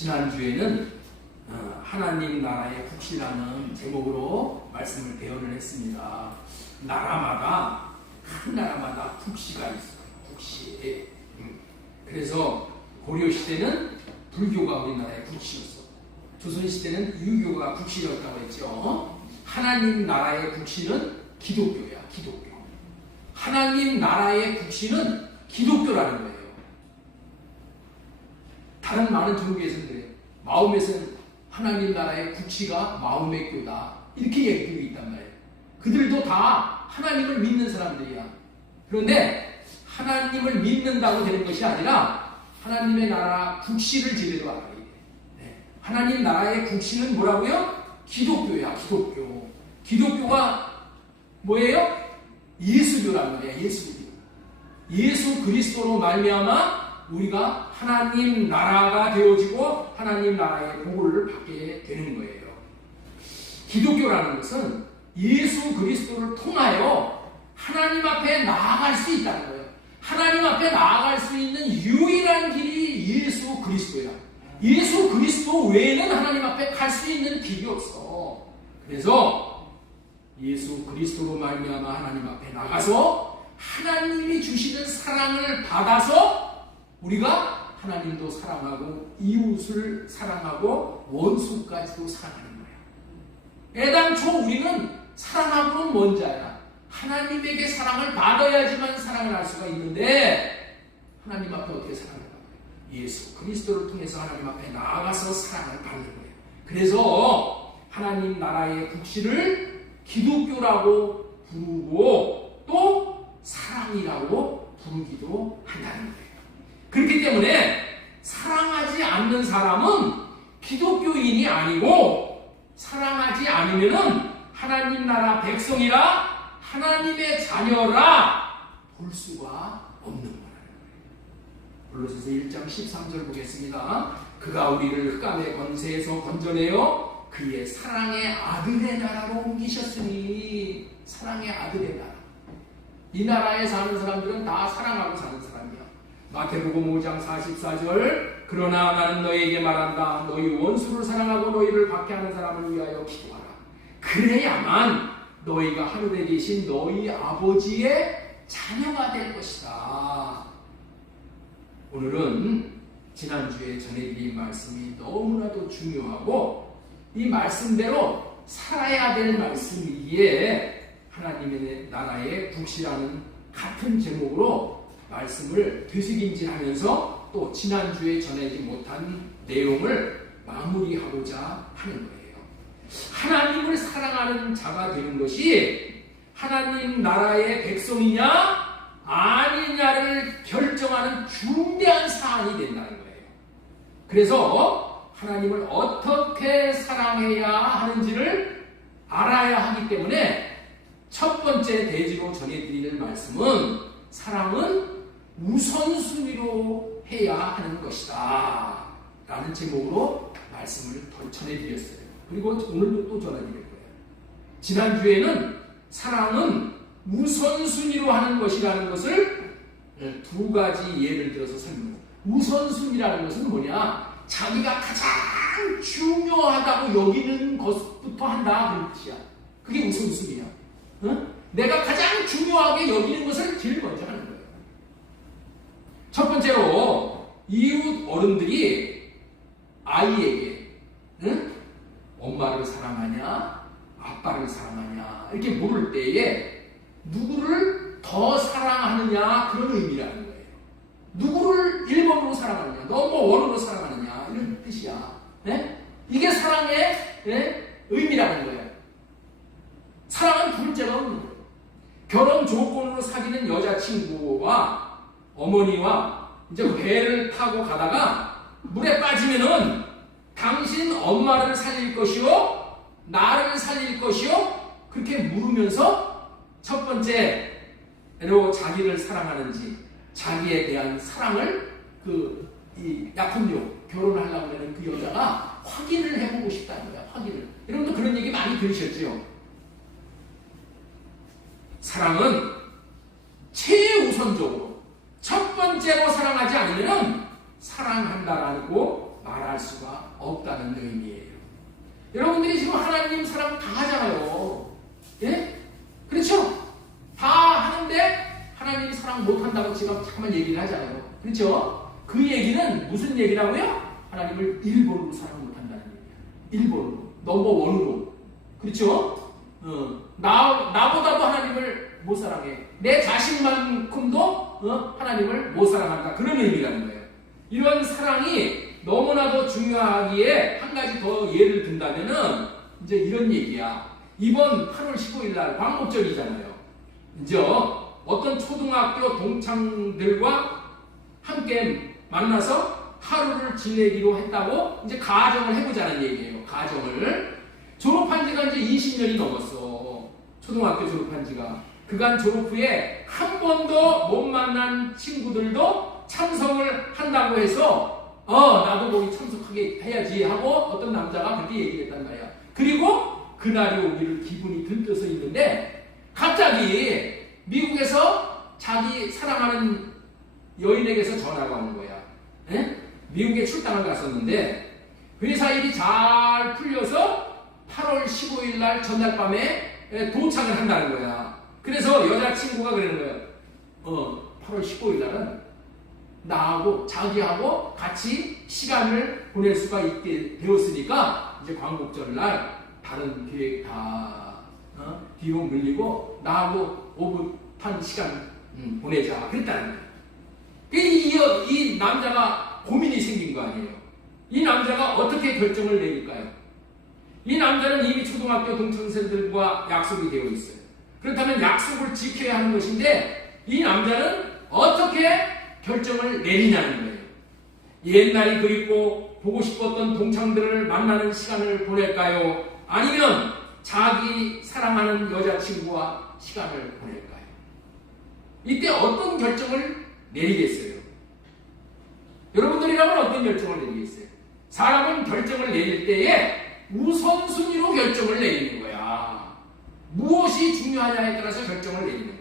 지난주에는 하나님 나라의 국시라는 제목으로 말씀을 대언을 했습니다. 나라마다 한 나라마다 국시가 있어요. 국시. 그래서 고려시대는 불교가 우리나라의 국시였어. 조선시대는 유교가 국시였다고 했죠. 하나님 나라의 국시는 기독교야. 기독교. 하나님 나라의 국시는 기독교라는 거예요. 다른 많은 종교에서는 그래요. 마음에서는 하나님 나라의 국시가 마음의 교다. 이렇게 얘기하고 있단 말이에요. 그들도 다 하나님을 믿는 사람들이야. 그런데 하나님을 믿는다고 되는 것이 아니라 하나님의 나라 국시를 제대로 알아야 돼. 하나님 나라의 국시는 뭐라고요? 기독교야. 기독교. 기독교가 뭐예요? 예수교란 말이야. 예수교. 예수 그리스도로 말미암아 우리가 하나님 나라가 되어지고 하나님 나라의 복을 받게 되는 거예요. 기독교라는 것은 예수 그리스도를 통하여 하나님 앞에 나아갈 수 있다는 거예요. 하나님 앞에 나아갈 수 있는 유일한 길이 예수 그리스도야. 예수 그리스도 외에는 하나님 앞에 갈 수 있는 길이 없어. 그래서 예수 그리스도로 말미암아 하나님 앞에 나가서 하나님이 주시는 사랑을 받아서 우리가 하나님도 사랑하고 이웃을 사랑하고 원수까지도 사랑하는 거야. 애당초 우리는 사랑하고는 먼 자야. 하나님에게 사랑을 받아야지만 사랑을 할 수가 있는데 하나님 앞에 어떻게 사랑을 받아요? 예수 그리스도를 통해서 하나님 앞에 나아가서 사랑을 받는 거예요. 그래서 하나님 나라의 국시를 기독교라고 부르고 또 사랑이라고 부르기도 한다는 거예요. 그렇기 때문에 사랑하지 않는 사람은 기독교인이 아니고 사랑하지 않으면은 하나님 나라 백성이라 하나님의 자녀라 볼 수가 없는 거라는 거예요. 골로새서 1장 13절 보겠습니다. 그가 우리를 흑암의 권세에서 건져내어 그의 사랑의 아들의 나라로 옮기셨으니 사랑의 아들의 나라. 이 나라에 사는 사람들은 다 사랑하고 사는 사람이야. 마태복음 5장 44절 그러나 나는 너희에게 말한다. 너희 원수를 사랑하고 너희를 박해하는 사람을 위하여 기도하라. 그래야만 너희가 하늘에 계신 너희 아버지의 자녀가 될 것이다. 오늘은 지난주에 전해드린 말씀이 너무나도 중요하고 이 말씀대로 살아야 될 말씀이기에 하나님의 나라의 국시라는 같은 제목으로 말씀을 되새김질하면서 또 지난주에 전하지 못한 내용을 마무리하고자 하는 거예요. 하나님을 사랑하는 자가 되는 것이 하나님 나라의 백성이냐 아니냐를 결정하는 중대한 사안이 된다는 거예요. 그래서 하나님을 어떻게 사랑해야 하는지를 알아야 하기 때문에 첫 번째 대지로 전해드리는 말씀은 사랑은 우선순위로 해야 하는 것이다 라는 제목으로 말씀을 전해드렸어요. 그리고 오늘도 또 전해드릴 거예요. 지난주에는 사랑은 우선순위로 하는 것이라는 것을 두 가지 예를 들어서 설명해요. 우선순위라는 것은 뭐냐? 자기가 가장 중요하다고 여기는 것부터 한다 그런 뜻이야. 그게 우선순위야. 내가 가장 중요하게 여기는 것을 제일 먼저 하는 거예요. 첫 번째로 이웃 어른들이 아이에게 엄마를 사랑하냐 아빠를 사랑하냐 이렇게 물을 때에 누구를 더 사랑하느냐 그런 의미라는 거예요. 누구를 1번으로 사랑하느냐 넘버 1으로 사랑하느냐 이런 뜻이야. 이게 사랑의 의미라는 거예요. 사랑은 둘째가 없는 거예요. 결혼 조건으로 사귀는 여자친구와 어머니와 이제 배를 타고 가다가 물에 빠지면은 당신 엄마를 살릴 것이요 나를 살릴 것이요 그렇게 물으면서 첫 번째로 자기를 사랑하는지 자기에 대한 사랑을 이 약혼녀 결혼하려고 하는 그 여자가 확인을 해보고 싶다는 거야. 확인을. 여러분도 그런 얘기 많이 들으셨죠? 사랑은 최우선적으로 첫 번째로 사랑하지 않으면 사랑한다라고 말할 말할 수가 없다는 의미예요. 여러분들이 지금 하나님 사랑 다 하잖아요. 예? 그렇죠? 다 하는데 하나님 사랑 못한다고 지금 잠깐만 얘기를 하잖아요. 그렇죠? 그 얘기는 무슨 얘기라고요? 하나님을 일본으로 사랑 못한다는 얘기예요. 일본으로, 넘버원으로. 그렇죠? 나보다도 하나님을 못 사랑해. 내 자신만큼도 하나님을 못 사랑한다. 그런 의미라는 거예요. 이런 사랑이 너무나도 중요하기에 한 가지 더 예를 든다면은 이제 이런 얘기야. 이번 8월 15일 날 광복절이잖아요. 이제 어떤 초등학교 동창들과 함께 만나서 하루를 지내기로 했다고 이제 가정을 해보자는 얘기예요. 가정을. 졸업한 지가 이제 20년이 넘었어. 초등학교 졸업한 지가. 그간 졸업 후에 한 번도 못 만난 친구들도 참석을 한다고 해서 나도 거기 참석하게 해야지 하고 어떤 남자가 그렇게 얘기를 했단 말이야. 그리고 그날이 오기를 기분이 들떠서 있는데 갑자기 미국에서 자기 사랑하는 여인에게서 전화가 온 거야. 에? 미국에 출장을 갔었는데 회사 일이 잘 풀려서 8월 15일 날 전날 밤에 도착을 한다는 거야. 그래서 여자친구가 그러는 거야. 8월 15일 날은 나하고 자기하고 같이 시간을 보낼 수가 있게 되었으니까 이제 광복절 날 다른 계획 다 뒤로 밀리고 나하고 오붓한 시간 보내자 그랬다는 거예요. 이 남자가 고민이 생긴 거 아니에요. 이 남자가 어떻게 결정을 내릴까요? 이 남자는 이미 초등학교 동창생들과 약속이 되어 있어요. 그렇다면 약속을 지켜야 하는 것인데 이 남자는 어떻게 결정을 내리냐는 거예요. 옛날이 그립고 보고 싶었던 동창들을 만나는 시간을 보낼까요? 아니면 자기 사랑하는 여자친구와 시간을 보낼까요? 이때 어떤 결정을 내리겠어요? 여러분들이라면 어떤 결정을 내리겠어요? 사람은 결정을 내릴 때에 우선순위로 결정을 내리는 거야. 무엇이 중요하냐에 따라서 결정을 내리는 거예요.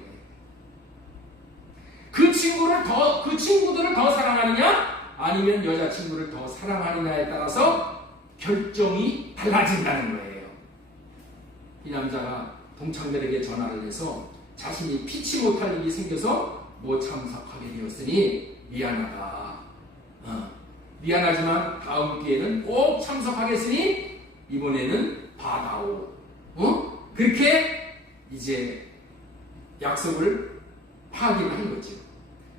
그 친구들을 더 사랑하느냐? 아니면 여자친구를 더 사랑하느냐에 따라서 결정이 달라진다는 거예요. 이 남자가 동창들에게 전화를 해서 자신이 피치 못할 일이 생겨서 못 참석하게 되었으니 미안하다. 미안하지만 다음 기회는 꼭 참석하겠으니 이번에는 받아오. 그렇게 이제 약속을 파기를 한 거죠.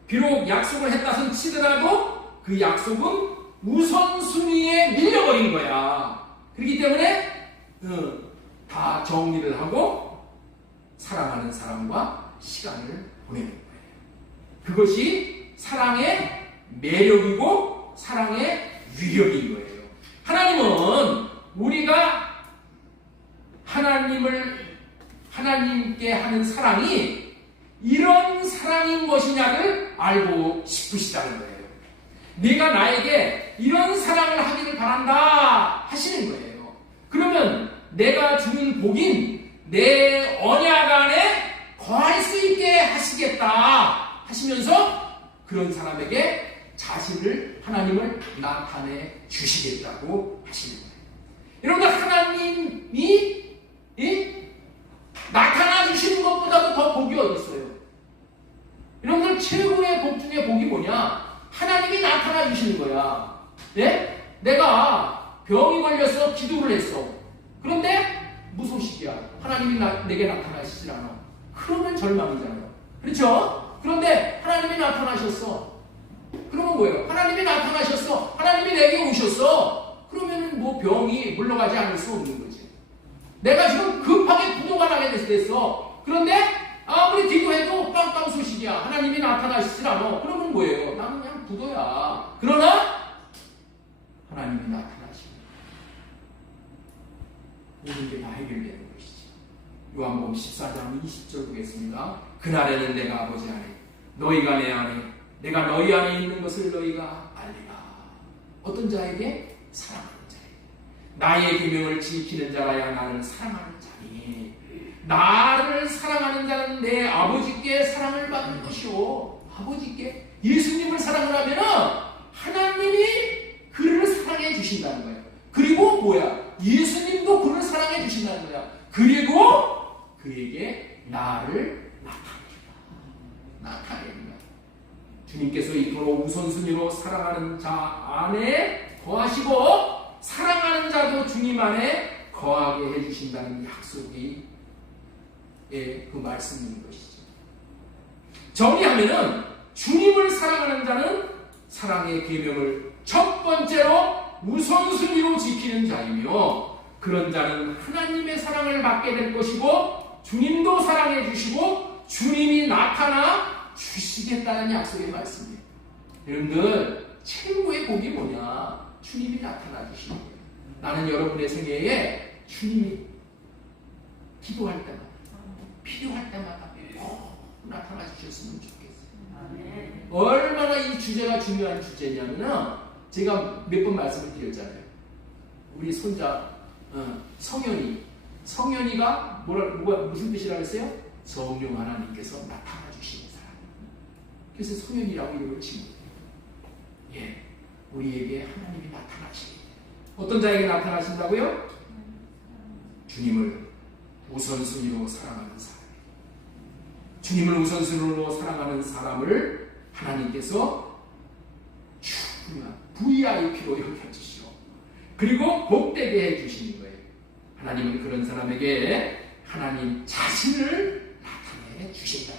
비록 약속을 했다손 치더라도 그 약속은 우선순위에 밀려버린 거야. 그렇기 때문에 다 정리를 하고 사랑하는 사람과 시간을 보내는 거예요. 그것이 사랑의 매력이고 사랑의 위력인 거예요. 하나님은 우리가 하나님께 하는 사랑이 이런 사랑인 것이냐를 알고 싶으시다는 거예요. 네가 나에게 이런 사랑을 하기를 바란다 하시는 거예요. 그러면 내가 주는 복인 내 언약 안에 거할 수 있게 하시겠다 하시면서 그런 사람에게 하나님을 나타내 주시겠다고 하시는 거예요. 여러분들 하나님이 나타나 주시는 것보다도 더 복이 어디 있어요? 여러분들 최고의 복 중에 복이 뭐냐? 하나님이 나타나 주시는 거야. 예? 내가 병이 걸려서 기도를 했어. 그런데 무소식이야. 하나님이 내게 나타나시질 않아. 그러면 절망이잖아요. 그렇죠? 그런데 하나님이 나타나셨어. 그러면 뭐예요? 하나님이 나타나셨어. 하나님이 내게 오셨어. 그러면 뭐 병이 물러가지 않을 수 없는 거지. 내가 지금 급하게 부도가 나게 됐어. 그런데 아무리 기도해도 빵빵 소식이야. 하나님이 나타나시질 않아. 그러면 뭐예요? 나는 그냥 부도야. 그러나 하나님이 나타나시면 모든 게 다 해결되는 것이죠. 요한복음 14장 20절 보겠습니다. 그날에는 내가 아버지 안에 너희가 내 안에 내가 너희 안에 있는 것을 너희가 알리라. 어떤 자에게? 사랑하는 자에게. 나의 계명을 지키는 자라야 나를 사랑하는 자니 나를 사랑하는 자는 내 아버지께 사랑을 받는 것이오. 아버지께 예수님을 사랑을 하면 하나님이 그를 사랑하는 사랑해 주신다는 거예요. 그리고 뭐야? 예수님도 그를 사랑해 주신다는 거야. 그리고 그에게 나를 나타내는 거야. 주님께서 이토록 우선순위로 사랑하는 자 안에 거하시고 사랑하는 자도 주님 안에 거하게 해주신다는 약속이 그 말씀인 것이죠. 정리하면은 주님을 사랑하는 자는 사랑의 계명을 첫 번째로 우선순위로 지키는 자이며 그런 자는 하나님의 사랑을 받게 될 것이고 주님도 사랑해 주시고 주님이 나타나 주시겠다는 약속의 말씀이에요. 여러분들 최고의 복이 뭐냐? 주님이 나타나 주시는 거예요. 나는 여러분의 생애에 주님이 기도할 때마다 필요할 때마다 꼭 나타나 주셨으면 좋겠어요. 얼마나 이 주제가 중요한 주제냐면 제가 몇 번 말씀을 드렸잖아요. 우리 손자 성현이가 무슨 뜻이라고 했어요? 성령 하나님께서 나타나 주시는 사람. 그래서 성현이라고 이름을 지은 거예요. 예, 우리에게 하나님이 나타나시기. 어떤 자에게 나타나신다고요? 주님을 우선순위로 사랑하는 사람. 주님을 우선순위로 사랑하는 사람을 하나님께서 충분한 VIP로 여겨주시오. 그리고 복되게 해주시는 거예요. 하나님은 그런 사람에게 하나님 자신을 나타내 주신다.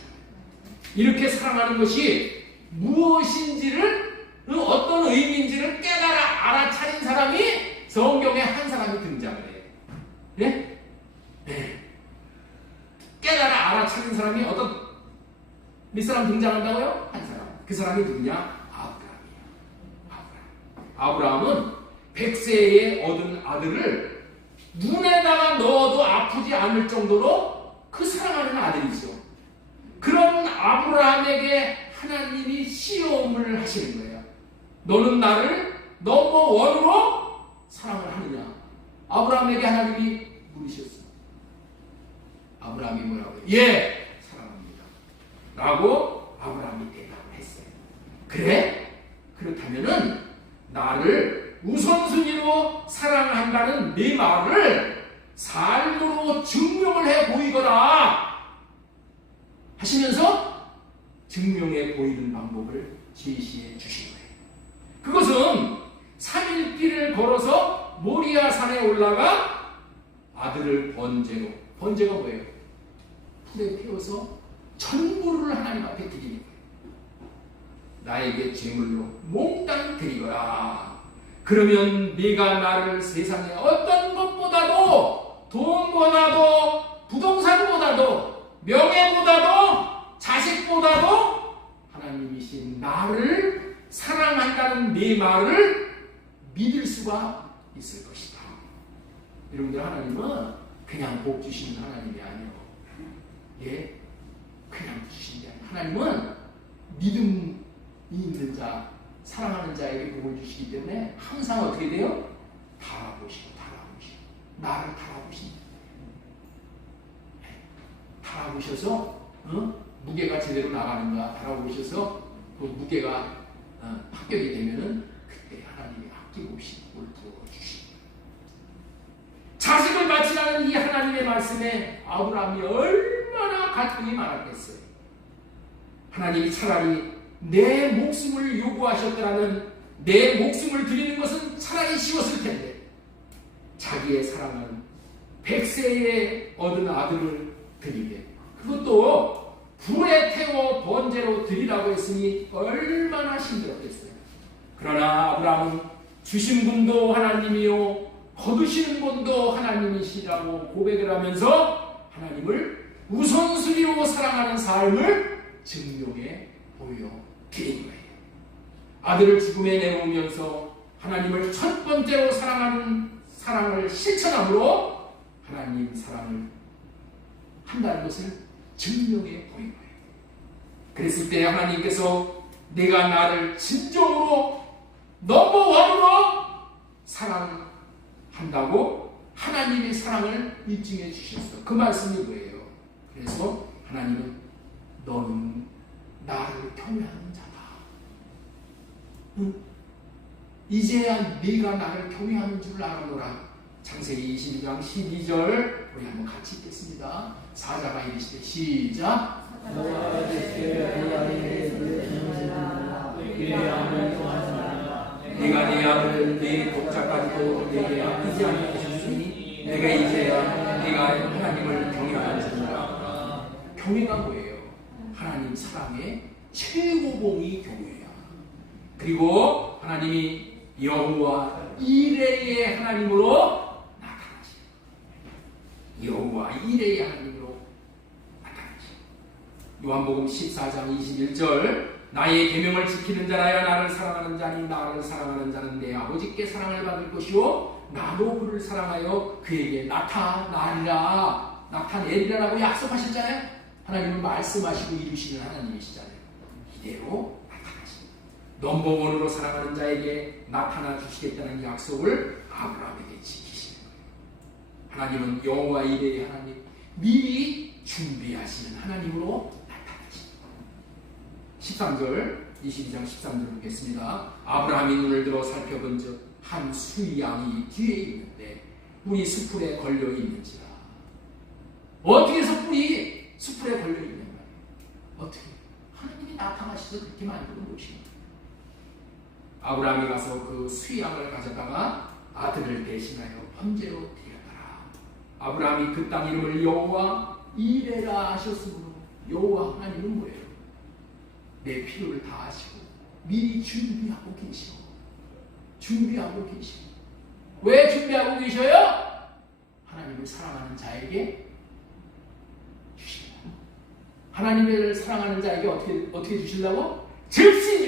이렇게 사랑하는 것이 무엇인지를 어떤 의미인지를 깨달아 알아차린 사람이 성경에 한 사람이 등장을 해요. 예? 네. 깨달아 알아차린 사람이 몇 사람 등장한다고요? 한 사람. 그 사람이 누구냐? 아브라함은 100세에 얻은 아들을 눈에다가 넣어도 아프지 않을 정도로 그 사랑하는 아들이죠. 그런 아브라함에게 하나님이 시험을 하시는 거예요. 너는 나를 넘버원으로 사랑을 하느냐? 아브라함에게 하나님이 물으셨어요. 아브라함이 뭐라고 해요? 예, 사랑합니다. 라고 아브라함이 대답을 했어요. 그래? 그렇다면은 나를 우선순위로 사랑한다는 네 말을 삶으로 증명을 해 보이거라 하시면서 증명해 보이는 방법을 제시해 주신 거예요. 그것은 3일 길을 걸어서 모리아 산에 올라가 아들을 번제가 뭐예요? 불에 태워서 전부를 하나님 앞에 드리는 거예요. 나에게 제물로 몽땅 드리거라. 그러면 네가 나를 세상에 어떤 것보다도 돈보다도 부동산보다도 명예보다도 자식보다도 하나님이신 나를 사랑한다는 네 말을 믿을 수가 있을 것이다. 여러분들 하나님은 그냥 복 주시는 하나님이 아니에요. 예, 그냥 주시는 게 아니에요. 하나님은 믿음이 있는 자, 사랑하는 자에게 복을 주시기 때문에 항상 어떻게 돼요? 달아보시고 나를 달아보셔서 무게가 제대로 나가는가 달아보셔서 그 무게가 합격이 되면은 그때 하나님이 아낌없이 뭘 부어주십니다. 자식을 바치라는 이 하나님의 말씀에 아브라함이 얼마나 갈등이 많았겠어요. 하나님이 차라리 내 목숨을 요구하셨더라면 내 목숨을 드리는 것은 차라리 쉬웠을 텐데 자기의 사랑은 100세에 얻은 아들을 드리게 그것도 불에 태워 번제로 드리라고 했으니 얼마나 힘들었겠어요. 그러나 아브라함은 주신 분도 하나님이요 거두시는 분도 하나님이시라고 고백을 하면서 하나님을 우선순위로 사랑하는 삶을 증명해 보여드린 거예요. 아들을 죽음에 내놓으면서 하나님을 첫 번째로 사랑하는 사랑을 실천함으로 하나님 사랑을 한다는 것을 증명해 보인 거예요. 그랬을 때 하나님께서 내가 나를 진정으로 넘버원으로 사랑한다고 하나님의 사랑을 입증해 주셨어요. 그 말씀이 뭐예요? 그래서 하나님은 너는 나를 경외하는 자다. 이제야 네가 나를 경외하는 줄 알아노라. 창세기 22장 12절 우리 한번 같이 읽겠습니다. 사자가 이르시되 시작. 네가 내 아들 네 독자까지도 내게 아끼지 아니하셨으니 내가 이제야 네가 하나님을 경외하는 줄이라. 경외가 뭐예요? 하나님 사랑의 최고봉이 경외야. 그리고 하나님이 여호와 이레의 하나님으로 나타나시고, 여호와 이레의 하나님으로 나타나시고. 요한복음 14장 21절 나의 계명을 지키는 자라야 나를 사랑하는 자니 나를 사랑하는 자는 내 아버지께 사랑을 받을 것이요 나도 그를 사랑하여 그에게 나타나리라. 나타내리라라고 약속하셨잖아요. 하나님은 말씀하시고 이루시는 하나님이시잖아요. 이대로 나타나십니다. 넘버원으로 사랑하는 자에게 나타나 주시겠다는 약속을 아브라함에게 지키시는 거예요. 하나님은 여호와 이레의 하나님, 미리 준비하시는 하나님으로 나타나십니다. 13절, 22장 13절 보겠습니다. 아브라함이 눈을 들어 살펴본즉 한 수양이 뒤에 있는데 뿔이 수풀에 걸려 있는지라. 어떻게 해서 뿔이 수풀에 걸려 있는 거예요? 어떻게? 하나님이 나타나셔서 그렇게 만들어 놓으신 거예요. 아브라함이 가서 그 수양을 가져다가 아들을 대신하여 번제로 드려라. 아브라함이 그 땅 이름을 여호와 이레라 하셨으므로 여호와 하나님은 뭐예요? 내 필요를 다 아시고 미리 준비하고 계시고 왜 준비하고 계셔요? 하나님을 사랑하는 자에게 주신다. 하나님을 사랑하는 자에게 어떻게 주시려고? 즉시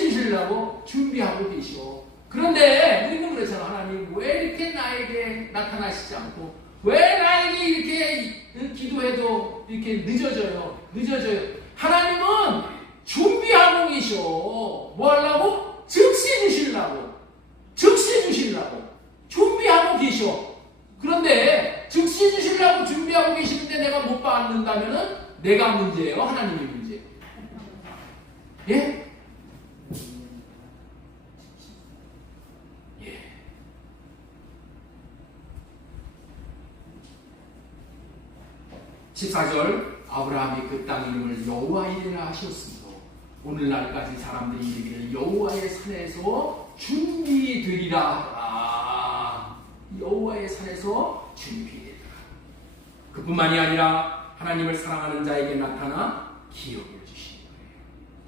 주시려고 준비하고 계시오. 그런데 우리는 그렇잖아. 하나님 왜 이렇게 나에게 나타나시지 않고 왜 나에게 이렇게 기도해도 이렇게 늦어져요. 하나님은 준비하고 계셔. 뭐 하려고? 즉시 주시려고 준비하고 계셔. 그런데 즉시 주시려고 준비하고 계시는데 내가 못 받는다면은 내가 문제예요? 하나님이 문제예요? 예? 14절 아브라함이 그 땅 이름을 여호와 이레라 하셨으므로 오늘날까지 사람들이 이르기를 여호와의 산에서 준비되리라. 여호와의 산에서 준비되리라. 그뿐만이 아니라 하나님을 사랑하는 자에게 나타나 기업을 주시는 거예요.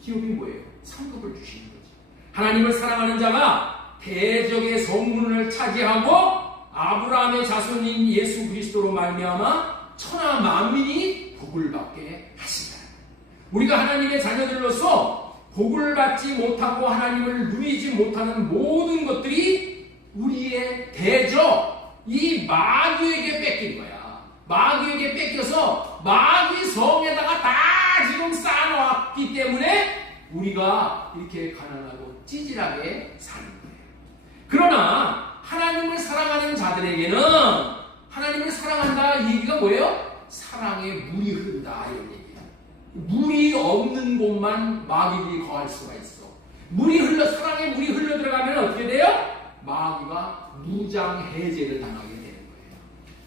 기업이 뭐예요? 상급을 주시는 거죠. 하나님을 사랑하는 자가 대적의 성문을 차지하고 아브라함의 자손인 예수 그리스도로 말미암아 천하 만민이 복을 받게 하신다. 우리가 하나님의 자녀들로서 복을 받지 못하고 하나님을 누리지 못하는 모든 것들이 우리의 대적 이 마귀에게 뺏긴 거야. 마귀에게 뺏겨서 마귀 성에다가 다 지금 쌓아놓았기 때문에 우리가 이렇게 가난하고 찌질하게 사는 거예요. 그러나 하나님을 사랑하는 자들에게는 하나님을 사랑한다 얘기가 뭐예요? 사랑에 물이 흐른다 이런 얘기예요. 물이 없는 곳만 마귀들이 거할 수가 있어. 사랑에 물이 흘러 들어가면 어떻게 돼요? 마귀가 무장 해제를 당하게 되는 거예요.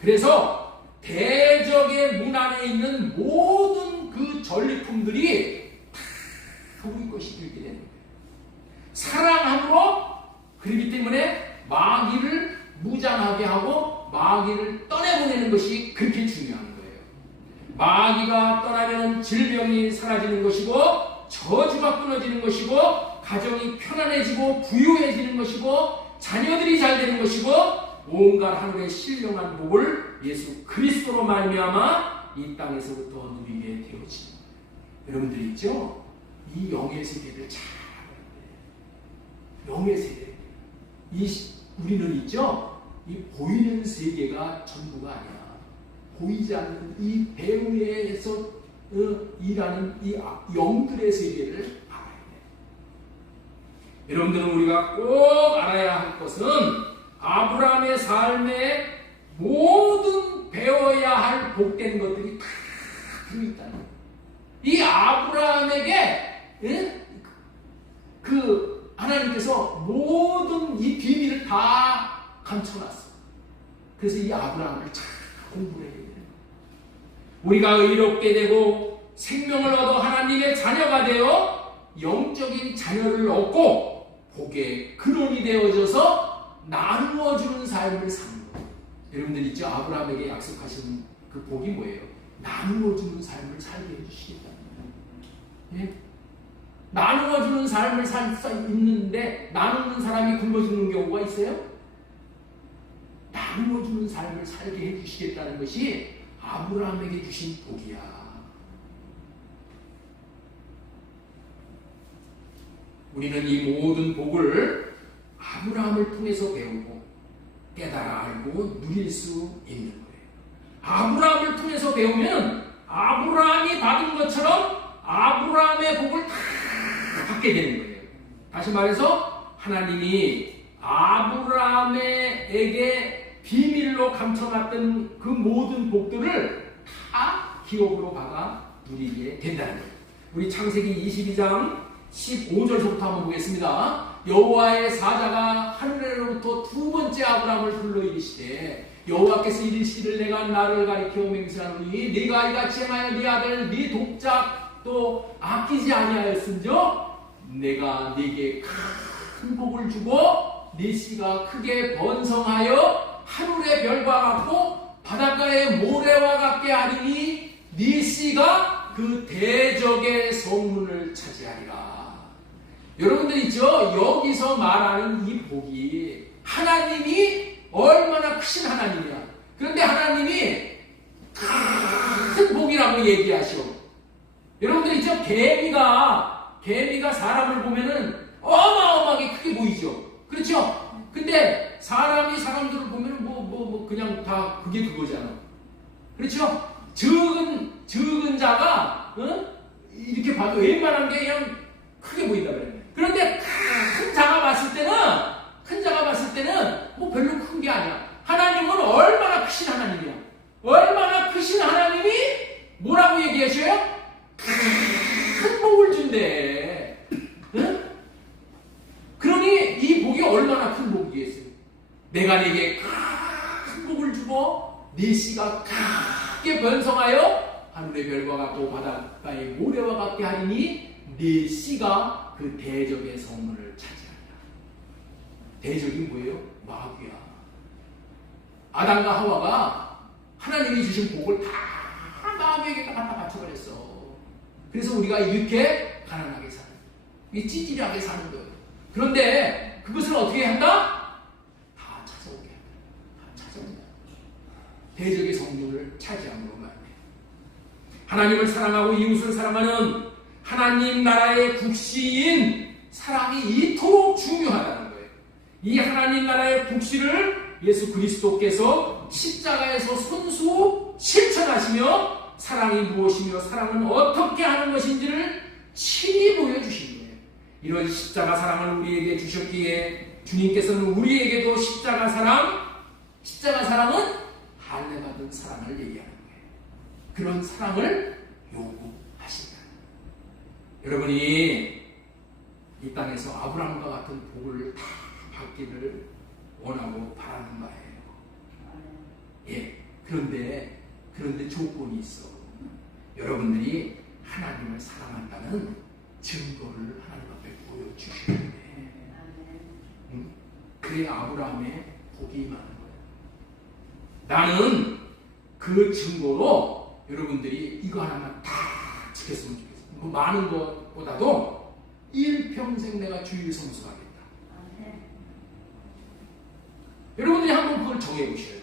그래서 대적의 문 안에 있는 모든 그 전리품들이 다 우리 것이 되게 되는 거예요. 사랑함으로 그렇기 때문에 마귀를 무장하게 하고 마귀를 떠내보내는 것이 그렇게 중요한 거예요. 마귀가 떠나면 질병이 사라지는 것이고 저주가 끊어지는 것이고 가정이 편안해지고 부유해지는 것이고 자녀들이 잘 되는 것이고 온갖 하늘의 신령한 복을 예수 그리스도로 말미암아 이 땅에서부터 누리게 되어지는 거예요. 여러분들 있죠? 이 영의 세계를 잘 알아야 돼요. 영의 세계. 우리는 있죠? 이 보이는 세계가 전부가 아니야. 보이지 않는 이 배후에서 일하는 이 영들의 세계를 알아야 돼. 여러분들은 우리가 꼭 알아야 할 것은 아브라함의 삶에 모든 배워야 할 복된 것들이 다 들어있다는 거예요. 이 아브라함에게 하나님께서 모든 이 비밀을 다 감춰놨어. 그래서 이 아브라함을 잘 공부를 해야 돼요. 우리가 의롭게 되고 생명을 얻어 하나님의 자녀가 되어 영적인 자녀를 얻고 복의 근원이 되어져서 나누어주는 삶을 사는 거예요. 여러분들 있죠? 아브라함에게 약속하신 그 복이 뭐예요? 나누어주는 삶을 살게 해주시겠다. 예? 나누어주는 삶을 살 수 있는데 나누는 사람이 굶어 죽는 경우가 있어요? 나누어주는 삶을 살게 해주시겠다는 것이 아브라함에게 주신 복이야. 우리는 이 모든 복을 아브라함을 통해서 배우고 깨달아 알고 누릴 수 있는 거예요. 아브라함을 통해서 배우면 아브라함이 받은 것처럼 아브라함의 복을 다 받게 되는 거예요. 다시 말해서 하나님이 아브라함에게 비밀로 감춰놨던 그 모든 복들을 다 기업으로 받아 누리게 된다는 거예요. 우리 창세기 22장 15절부터 한번 보겠습니다. 여호와의 사자가 하늘로부터 두 번째 아브라함을 불러 이르시되 여호와께서 이르시기를 내가 나를 가리켜 맹세하노니 네가 이같이 행하여 네 아들 네 독작도 아끼지 아니하였은즉 내가 네게 큰 복을 주고 네 씨가 크게 번성하여 하늘의 별과 같고 바닷가의 모래와 같게 하리니 네 씨가 그 대적의 성문을 차지하리라. 여러분들 있죠? 여기서 말하는 이 복이 하나님이 얼마나 크신 하나님이야. 그런데 하나님이 큰 복이라고 얘기하시오. 여러분들 있죠? 개미가 사람을 보면은 어마어마하게 크게 보이죠. 그렇죠? 근데 사람이 사람들을 보면은 그냥 다 그게 그거잖아. 그렇죠? 적은 자가 이렇게 봐도 웬만한 게 그냥 크게 보인다 그래. 그런데 큰 자가 봤을 때는 뭐 별로 큰 게 아니야. 하나님은 얼마나 크신 하나님이야. 얼마나 크신 하나님이 뭐라고 얘기하셔요? 큰 복을 준대. 응? 그러니 이 복이 얼마나 큰 복이겠어요? 내가 네게 큰 복을 주고 네 씨가 크게 번성하여 하늘의 별과 같고 바닷가의 모래와 같게 하리니 네 씨가 그 대적의 성문을 차지하리라. 대적이 뭐예요? 마귀야. 아담과 하와가 하나님이 주신 복을 다 마귀에게 갖다 바쳐버렸어. 그래서 우리가 이렇게 가난하게 사는, 찌질하게 사는 거예요. 그런데 그것을 어떻게 한다? 다 찾아오게 한다. 다 찾아온다. 대적의 성문을 차지함으로 말해. 하나님을 사랑하고 이웃을 사랑하는 하나님 나라의 국시인 사랑이 이토록 중요하다는 거예요. 이 하나님 나라의 국시를 예수 그리스도께서 십자가에서 손수 실천하시며 사랑이 무엇이며 사랑은 어떻게 하는 것인지를 친히 보여주신 거예요. 이런 십자가 사랑을 우리에게 주셨기에 주님께서는 우리에게도 십자가 사랑은 할례받은 사랑을 얘기하는 거예요. 그런 사랑을 요구하신다. 여러분이 이 땅에서 아브라함과 같은 복을 다 받기를 원하고 바라는 바예요. 예. 그런데 조건이 있어. 여러분들이 하나님을 사랑한다는 증거를 하나님 앞에 보여주셔야 돼. 응? 그래야 아브라함의 복이 임하는 거야. 나는 그 증거로 여러분들이 이거 하나만 다 지켰으면 좋겠어. 뭐 많은 것보다도 일평생 내가 주의를 성수하겠다. 여러분들이 한번 그걸 정해보셔요.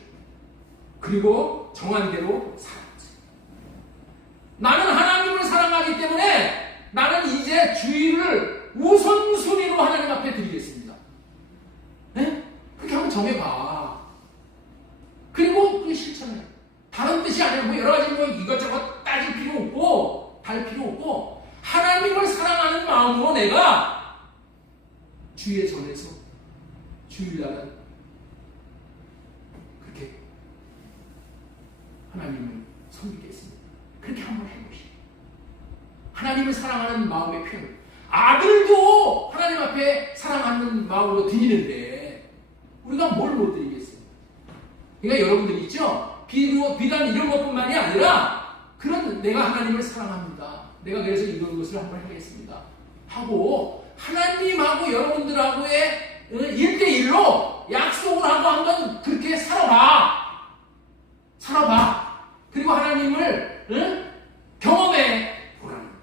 그리고 정한 대로 살아보세요. 나는 하나님을 사랑하기 때문에 나는 이제 주의를 우선순위로 하나님 앞에 드리겠습니다. 네? 그렇게 한번 정해봐. 그리고 그게 실천해. 다른 뜻이 아니라 뭐 여러 가지 뭐 이것저것 따질 필요 없고 달 필요 없고 하나님을 사랑하는 마음으로 내가 주의 전에서 주일날은 그렇게 하나님을 섬기겠습니다. 그렇게 한번 해보시죠. 하나님을 사랑하는 마음의 표현. 아들도 하나님 앞에 사랑하는 마음으로 드리는데 우리가 뭘 못 드리겠어요? 그러니까 여러분들 있죠? 비단 이런 것뿐만이 아니라 그런 내가 하나님을 사랑합니다. 내가 그래서 이런 것을 한번 하겠습니다. 하고 하나님하고 여러분들하고의 1대1로 약속을 하고 한번 그렇게 살아봐. 그리고 하나님을 경험해 보라는 거예요.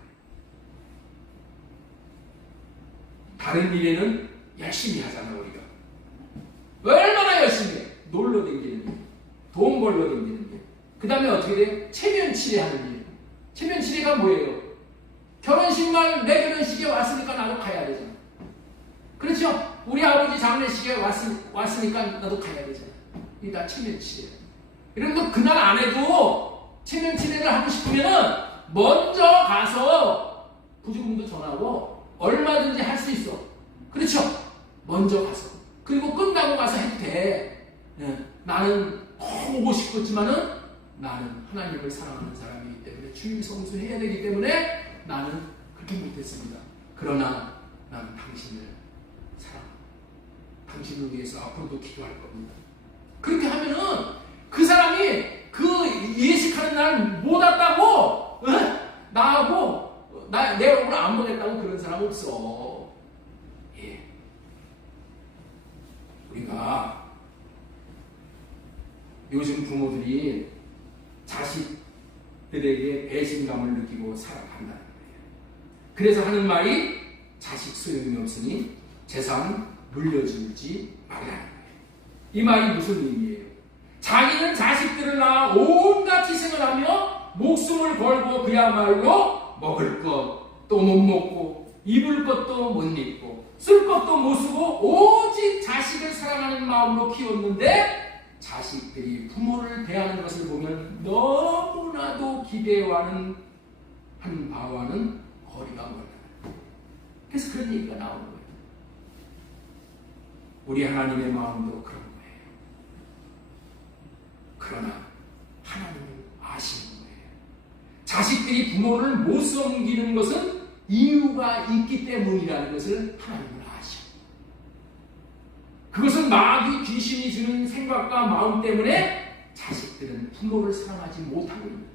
다른 일에는 열심히 하잖아 우리가. 얼마나 열심히 해. 놀러 다니는 일, 돈 벌러 다니는 일. 그 다음에 어떻게 돼? 체면치레하는 일. 체면치레가 뭐예요? 결혼식 날 내 결혼식에 왔으니까 나도 가야 되잖아. 그렇죠? 우리 아버지 장례식에 왔으니까 나도 가야 되잖아. 이게 다 체면치레. 이런 거 그날 안 해도 체면치레를 하고 싶으면은 먼저 가서 부주금도 전하고 얼마든지 할 수 있어. 그렇죠? 먼저 가서. 그리고 끝나고 가서 해도 돼. 나는 너무 오고 싶었지만은 나는 하나님을 사랑하는 사람이기 때문에 주일 성수해야 되기 때문에 나는 그렇게 못했습니다. 그러나 나는 당신을 사랑합니다. 당신을 위해서 앞으로도 기도할 겁니다. 그렇게 하면은 그 사람이 그 예식하는 날 못 왔다고 나하고 내 얼굴 안 보냈다고 그런 사람 없어. 예. 우리가 요즘 부모들이 자식들에게 배신감을 느끼고 살아간다는 거예요. 그래서 하는 말이 자식 소용이 없으니 재산 물려주지 말라는 거예요. 이 말이 무슨 의미예요? 자기는 자식들을 낳아 온갖 희생을 하며 목숨을 걸고 그야말로 먹을 것 또 못 먹고 입을 것도 못 입고 쓸 것도 못 쓰고 오직 자식을 사랑하는 마음으로 키웠는데 자식들이 부모를 대하는 것을 보면 너무나도 기대와는 한 바와는 거리가 멀다. 그래서 그런 얘기가 나오는 거예요. 우리 하나님의 마음도 그런 거예요. 그러나 하나님은 아시는 거예요. 자식들이 부모를 못 섬기는 것은 이유가 있기 때문이라는 것을 하나님은 아시고, 그것은 마귀 귀신이 주는 생각과 마음 때문에 자식들은 부모를 사랑하지 못하고 있는,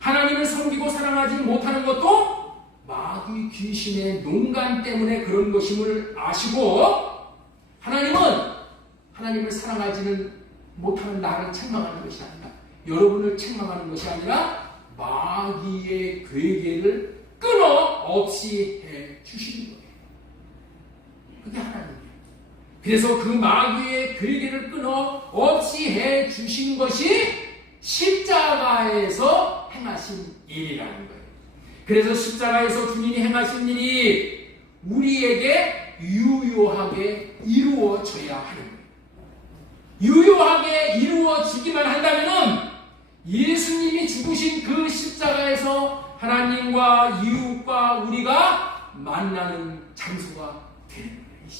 하나님을 섬기고 사랑하지 못하는 것도 마귀 귀신의 농간 때문에 그런 것임을 아시고, 하나님은 하나님을 사랑하지는 못하는 나를 책망하는 것이 아니라, 여러분을 책망하는 것이 아니라 마귀의 괴계를 끊어없이 해 주시는 거예요. 그게 하나님이에요. 그래서 그 마귀의 괴계를 끊어없이 해 주신 것이 십자가에서 행하신 일이라는 거예요. 그래서 십자가에서 주님이 행하신 일이 우리에게 유효하게 이루어져야 하는 거예요. 유효하게 이루어지기만 한다면 예수님이 죽으신 그 십자가에서 하나님과 이웃과 우리가 만나는 장소가 되는 거예요. 이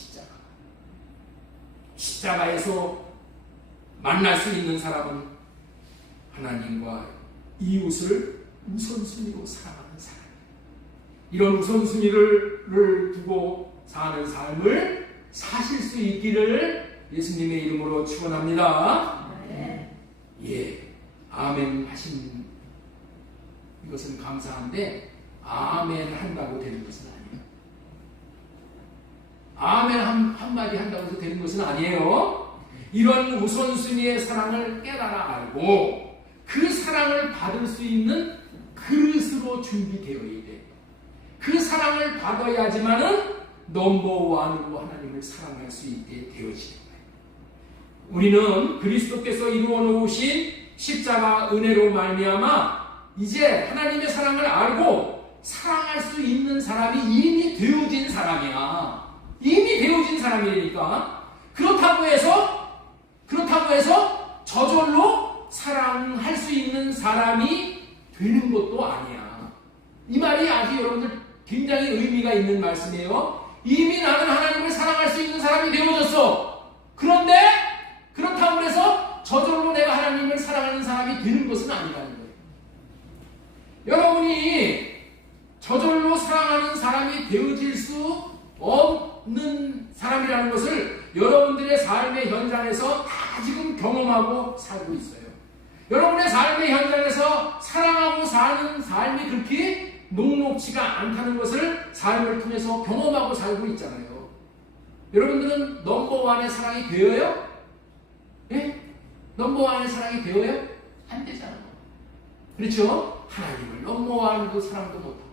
십자가에서 만날 수 있는 사람은 하나님과 이웃을 우선순위로 사랑하는 사람, 이런 우선순위를 두고 사는 삶을 사실 수 있기를 예수님의 이름으로 축원합니다. 예, 아멘 하신 이것은 감사한데 아멘 한다고 되는 것은 아니에요. 아멘 한마디 한다고 해서 되는 것은 아니에요. 이런 우선순위의 사랑을 깨달아 알고 그 사랑을 받을 수 있는 그릇으로 준비되어야 돼. 그 사랑을 받아야지만은 넘버원으로 하나님을 사랑할 수 있게 되어지는 거예요. 우리는 그리스도께서 이루어 놓으신 십자가 은혜로 말미암아 이제 하나님의 사랑을 알고 사랑할 수 있는 사람이 이미 되어진 사람이야. 이미 되어진 사람이니까. 그렇다고 해서 저절로 사랑할 수 있는 사람이 되는 것도 아니야. 이 말이 아주 여러분들 굉장히 의미가 있는 말씀이에요. 이미 나는 하나님을 사랑할 수 있는 사람이 되어졌어. 그런데 그렇다고 해서 저절로 내가 하나님을 사랑하는 사람이 되는 것은 아니라는 거예요. 여러분이 저절로 사랑하는 사람이 되어질 수 없는 사람이라는 것을 여러분들의 삶의 현장에서 다 지금 경험하고 살고 있어요. 여러분의 삶의 현장에서 사랑하고 사는 삶이 그렇게 녹록지가 않다는 것을 삶을 통해서 경험하고 살고 있잖아요. 여러분들은 넘버원의 사랑이 되어요? 예? 넘버원의 사랑이 되어요? 안 되잖아요. 그렇죠? 하나님을 넘버원으로 사랑도 못하고,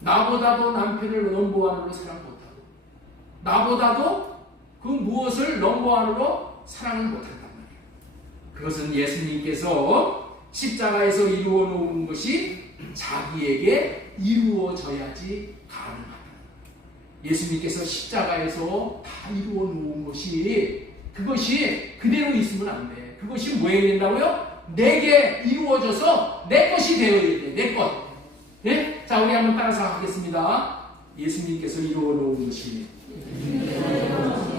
나보다도 남편을 넘버원으로 사랑 못하고, 나보다도 그 무엇을 넘버원으로 사랑을 못한단 말이에요. 그것은 예수님께서 십자가에서 이루어 놓은 것이 자기에게 이루어져야지 가능하다. 예수님께서 십자가에서 다 이루어 놓은 것이, 그것이 그대로 있으면 안 돼. 그것이 뭐 해야 된다고요? 내게 이루어져서 내 것이 되어야 돼. 내 것. 네? 자, 우리 한번 따라서 하겠습니다. 예수님께서 이루어 놓은 것이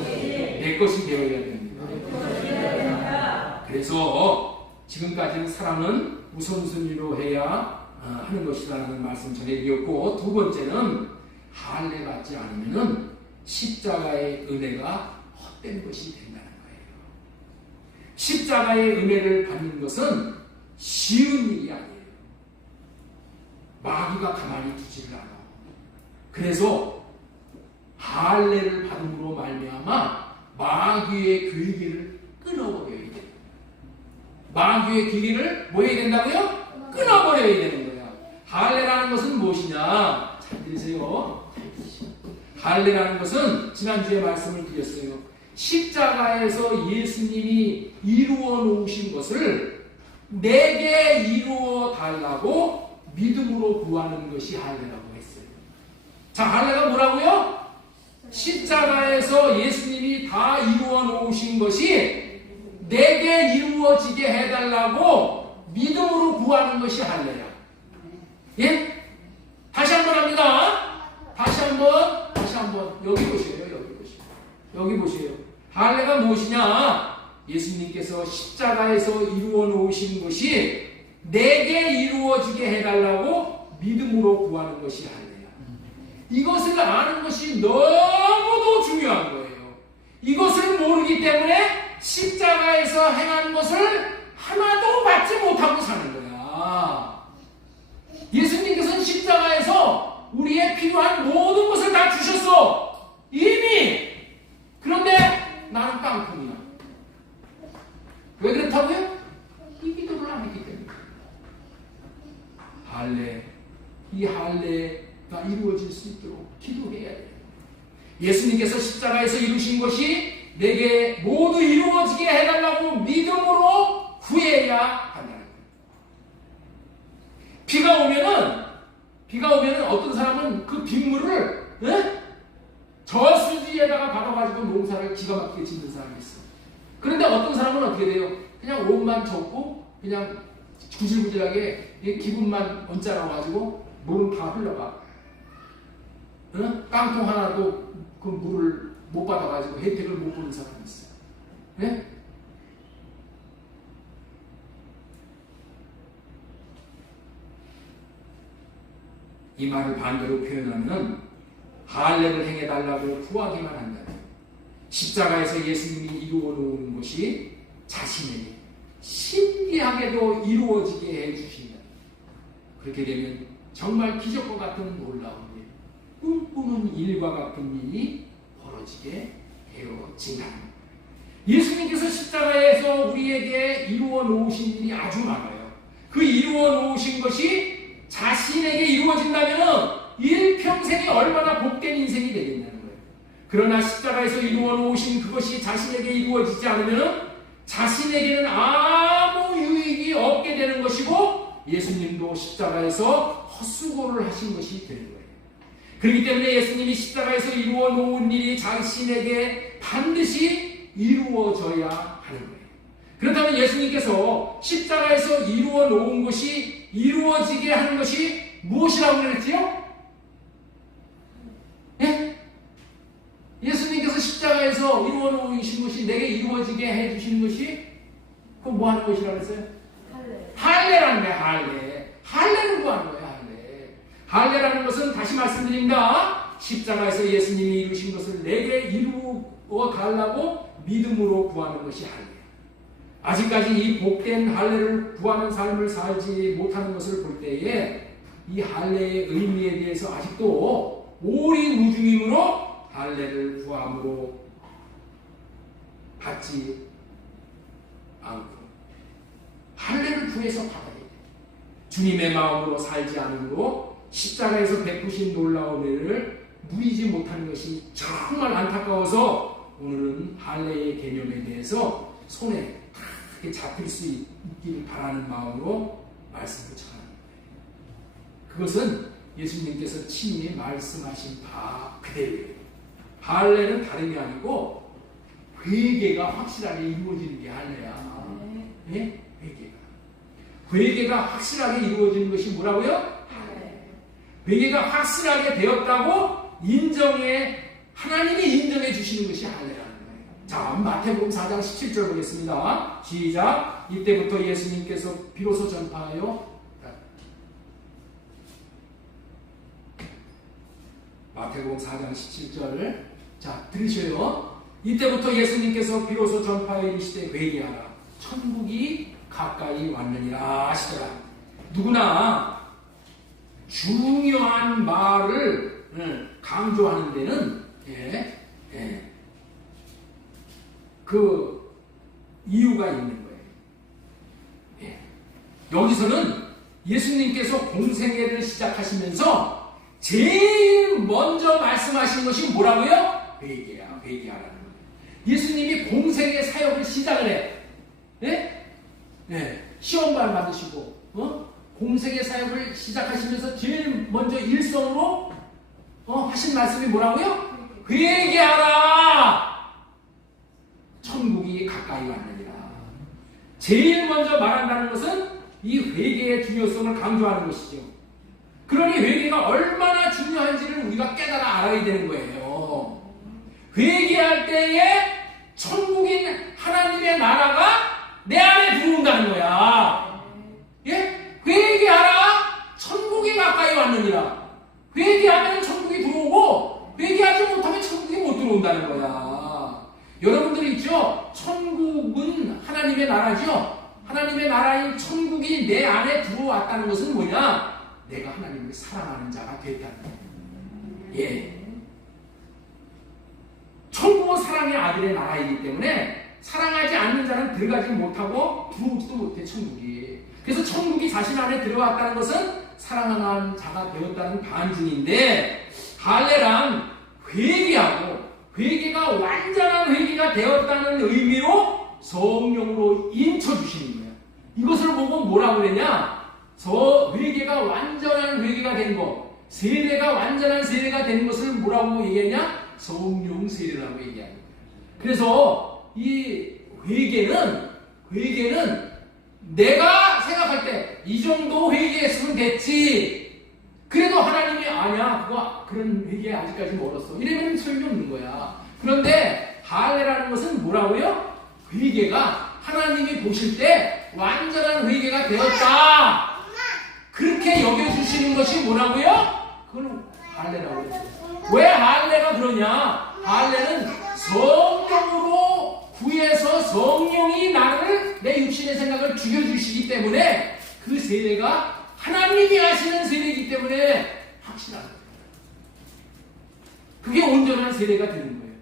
내 것이 되어야 됩니다. 그래서 지금까지는 사랑은 우선순위로 해야 하는 것이라는 말씀 전해드렸고, 두 번째는 할례 받지 않으면 십자가의 은혜가 헛된 것이 된다는 거예요. 십자가의 은혜를 받는 것은 쉬운 일이 아니에요. 마귀가 가만히 두지를 않아. 그래서 할례를 받음으로 말미암아 마귀의 괴계를 끊어버려야 돼요. 마귀의 괴계를 뭐 해야 된다고요? 끊어버려야 되는 거야. 할례라는 것은 무엇이냐? 잘 들으세요. 할례라는 것은 지난주에 말씀을 드렸어요. 십자가에서 예수님이 이루어 놓으신 것을 내게 이루어 달라고 믿음으로 구하는 것이 할례라고 했어요. 자, 할례가 뭐라고요? 십자가에서 예수님이 다 이루어 놓으신 것이 내게 이루어지게 해달라고 믿음으로 구하는 것이 할례야. 예? 다시 한번 합니다. 다시 한번. 여기 보세요. 여기 보세요. 할례가 무엇이냐? 예수님께서 십자가에서 이루어 놓으신 것이 내게 이루어지게 해달라고 믿음으로 구하는 것이 할례야. 이것을 아는 것이 너무도 중요한 거예요. 이것을 모르기 때문에 십자가에서 행한 것을 하나도 받지 못하고 사는 거야. 예수님께서는 십자가에서 우리의 필요한 모든 것을 다 주셨어. 이미. 그런데 나는 깡통이야. 왜 그렇다고요? 이 기도를 안 했기 때문에. 할례, 이 할례가 이루어질 수 있도록 기도해야 돼요. 예수님께서 십자가에서 이루신 것이 내게 모두 이루어지게 해달라고 믿음으로 구해야 한다는 거예요. 비가 오면은 어떤 사람은 그 빗물을 저수지에다가 받아가지고 농사를 기가 막히게 짓는 사람이 있어. 그런데 어떤 사람은 어떻게 돼요? 그냥 옷만 젖고 그냥 구질구질하게 기분만 언짢아가지고 물은 다 흘러가. 깡통 하나도 그 물을 못 받아가지고 혜택을 못 보는 사람이 있어요. 네? 이 말을 반대로 표현하면 할례를 행해달라고 구하기만 한다. 십자가에서 예수님이 이루어 놓은 것이 자신에게 신기하게도 이루어지게 해주신다. 그렇게 되면 정말 기적과 같은 놀라운 일, 꿈꾸는 일과 같은 일이 벌어지게 되어진다. 예수님께서 십자가에서 우리에게 이루어 놓으신 일이 아주 많아요. 그 이루어 놓으신 것이 자신에게 이루어진다면 일평생이 얼마나 복된 인생이 되겠냐는 거예요. 그러나 십자가에서 이루어 놓으신 그것이 자신에게 이루어지지 않으면 자신에게는 아무 유익이 없게 되는 것이고, 예수님도 십자가에서 헛수고를 하신 것이 되는 거예요. 그렇기 때문에 예수님이 십자가에서 이루어 놓은 일이 자신에게 반드시 이루어져야 하는 거예요. 그렇다면 예수님께서 십자가에서 이루어 놓은 것이 이루어지게 하는 것이 무엇이라고 그랬지요? 예? 예수님께서 십자가에서 이루어 놓으신 것이 내게 이루어지게 해주시는 것이 그거 뭐 하는 것이라고 했어요? 할례라는 거야. 할례를 구하는 거야. 할례라는 것은 다시 말씀드립니다. 십자가에서 예수님이 이루신 것을 내게 이루어 달라고 믿음으로 구하는 것이 할례. 아직까지 이 복된 할례를 구하는 삶을 살지 못하는 것을 볼 때에 이 할례의 의미에 대해서 아직도 오리무중이므로 할례를 구함으로 받지 않고 할례를 구해서 받아야 돼. 주님의 마음으로 살지 않으므로 십자가에서 베푸신 놀라운 은혜를 누리지 못하는 것이 정말 안타까워서 오늘은 할례의 개념에 대해서 손에 딱 잡힐 수 있기를 바라는 마음으로 말씀을 전합니다. 그것은 예수님께서 친히 말씀하신 바 그대로예요. 할례는 다름이 아니고 회개가 확실하게 이루어지는 게 할례야. 네? 회개가 확실하게 이루어지는 것이 뭐라고요? 회개가 확실하게 되었다고 하나님이 인정해 주시는 것이 할례라는 거예요. 자, 마태복음 4장 17절 보겠습니다. 시작. 이때부터 예수님께서 비로소 전파하여 마태복음 4장 17절 자, 들으셔요. 이때부터 예수님께서 비로소 전파하여 이르시되 회개하라. 천국이 가까이 왔느니라 하시더라. 누구나 중요한 말을 강조하는 데는 그 이유가 있는 거예요. 여기서는 예수님께서 공생애를 시작하시면서 제일 먼저 말씀하신 것이 뭐라고요? 회개하라는 거예요. 예수님이 공생애 사역을 시작을 해. 시험발 받으시고 공생애 사역을 시작하시면서 제일 먼저 일성으로 하신 말씀이 뭐라고요? 회개하라! 천국이 가까이 왔느니라. 제일 먼저 말한다는 것은 이 회개의 중요성을 강조하는 것이죠. 그러니 회개가 얼마나 중요한지를 우리가 깨달아 알아야 되는 거예요. 회개할 때에 천국인 하나님의 나라가 내 안에 들어온다는 거야. 회개하라. 천국이 가까이 왔느니라. 회개하면 천국이 들어오고 회개하지 못하면 천국이 못 들어온다는 거야. 여러분들 있죠? 천국은 하나님의 나라죠. 하나님의 나라인 천국이 내 안에 들어왔다는 것은 뭐냐? 내가 하나님을 사랑하는 자가 됐다는 거예요. 천국은 사랑의 아들의 나라이기 때문에 사랑하지 않는 자는 들어가지 못하고 들어오지도 못해 천국이. 그래서 천국이 자신 안에 들어왔다는 것은 사랑하는 자가 되었다는 반증인데 할례란 회개하고 회개가 완전한 회개가 되었다는 의미로 성령으로 인쳐주시는 거예요. 이것을 보고 뭐라고 그러냐? 회개가 완전한 회개가 된 것, 세례가 완전한 세례가 된 것을 뭐라고 얘기하냐? 성령 세례라고 얘기하는 거예요. 그래서 이 회개는 내가 생각할 때 이 정도 회개했으면 됐지. 그래도 하나님이 아니야. 그런 회개에 아직까지 멀었어. 이러면 소용없는 거야. 그런데 할례라는 것은 뭐라고요? 회개가 하나님이 보실 때 완전한 회개가 되었다. 그렇게 여겨주시는 것이 뭐라고요? 그건 할례라고 했어요. 왜 할례가 그러냐? 할례는 성령으로 구해서 성령이 내 육신의 생각을 죽여주시기 때문에 그 세례가 하나님이 하시는 세례이기 때문에 확실한 거예요. 그게 온전한 세례가 되는 거예요.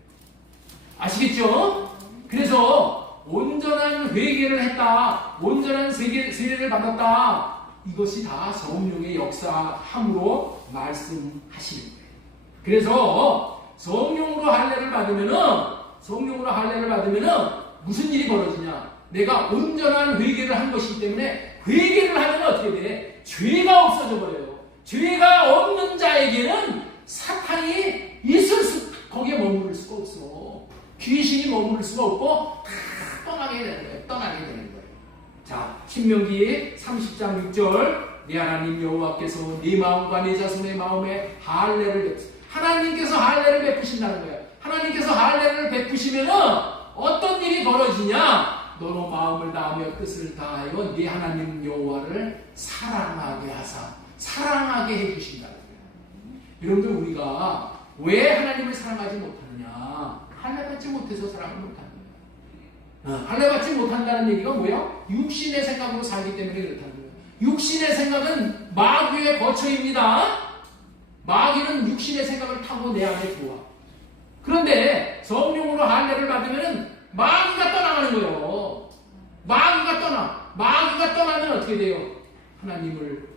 아시겠죠? 그래서 온전한 회개를 했다. 온전한 세례를 받았다. 이것이 다 성령의 역사함으로 말씀하시는 거예요. 그래서 성령으로 할례를 받으면은 무슨 일이 벌어지냐? 내가 온전한 회개를 한 것이기 때문에 회개를 하면 어떻게 돼? 죄가 없어져 버려요. 죄가 없는 자에게는 사탄이 거기에 머무를 수가 없어. 귀신이 머무를 수가 없고 다 떠나게 되는 거예요. 자, 신명기 30장 6절 네 하나님 여호와께서 네 마음과 네 자손의 마음에 할례를 베푸. 하나님께서 할례를 베푸신다는 거예요. 하나님께서 할례를 베푸시면은 어떤 일이 벌어지냐? 너로 마음을 다하며 뜻을 다하여 네 하나님 여호와를 사랑하게 하사 사랑하게 해주신다는 거예요. 여러분들 우리가 왜 하나님을 사랑하지 못하느냐? 할례받지 못해서 사랑을 못하는 거예요. 할례받지 못한다는 얘기가 뭐예요? 육신의 생각으로 살기 때문에 그렇다는 거예요. 육신의 생각은 마귀의 거처입니다. 마귀는 육신의 생각을 타고 내 안에 들어와. 그런데 성령으로 할례를 받으면 마귀가 떠나가는 거예요. 마귀가 떠나면 어떻게 돼요? 하나님을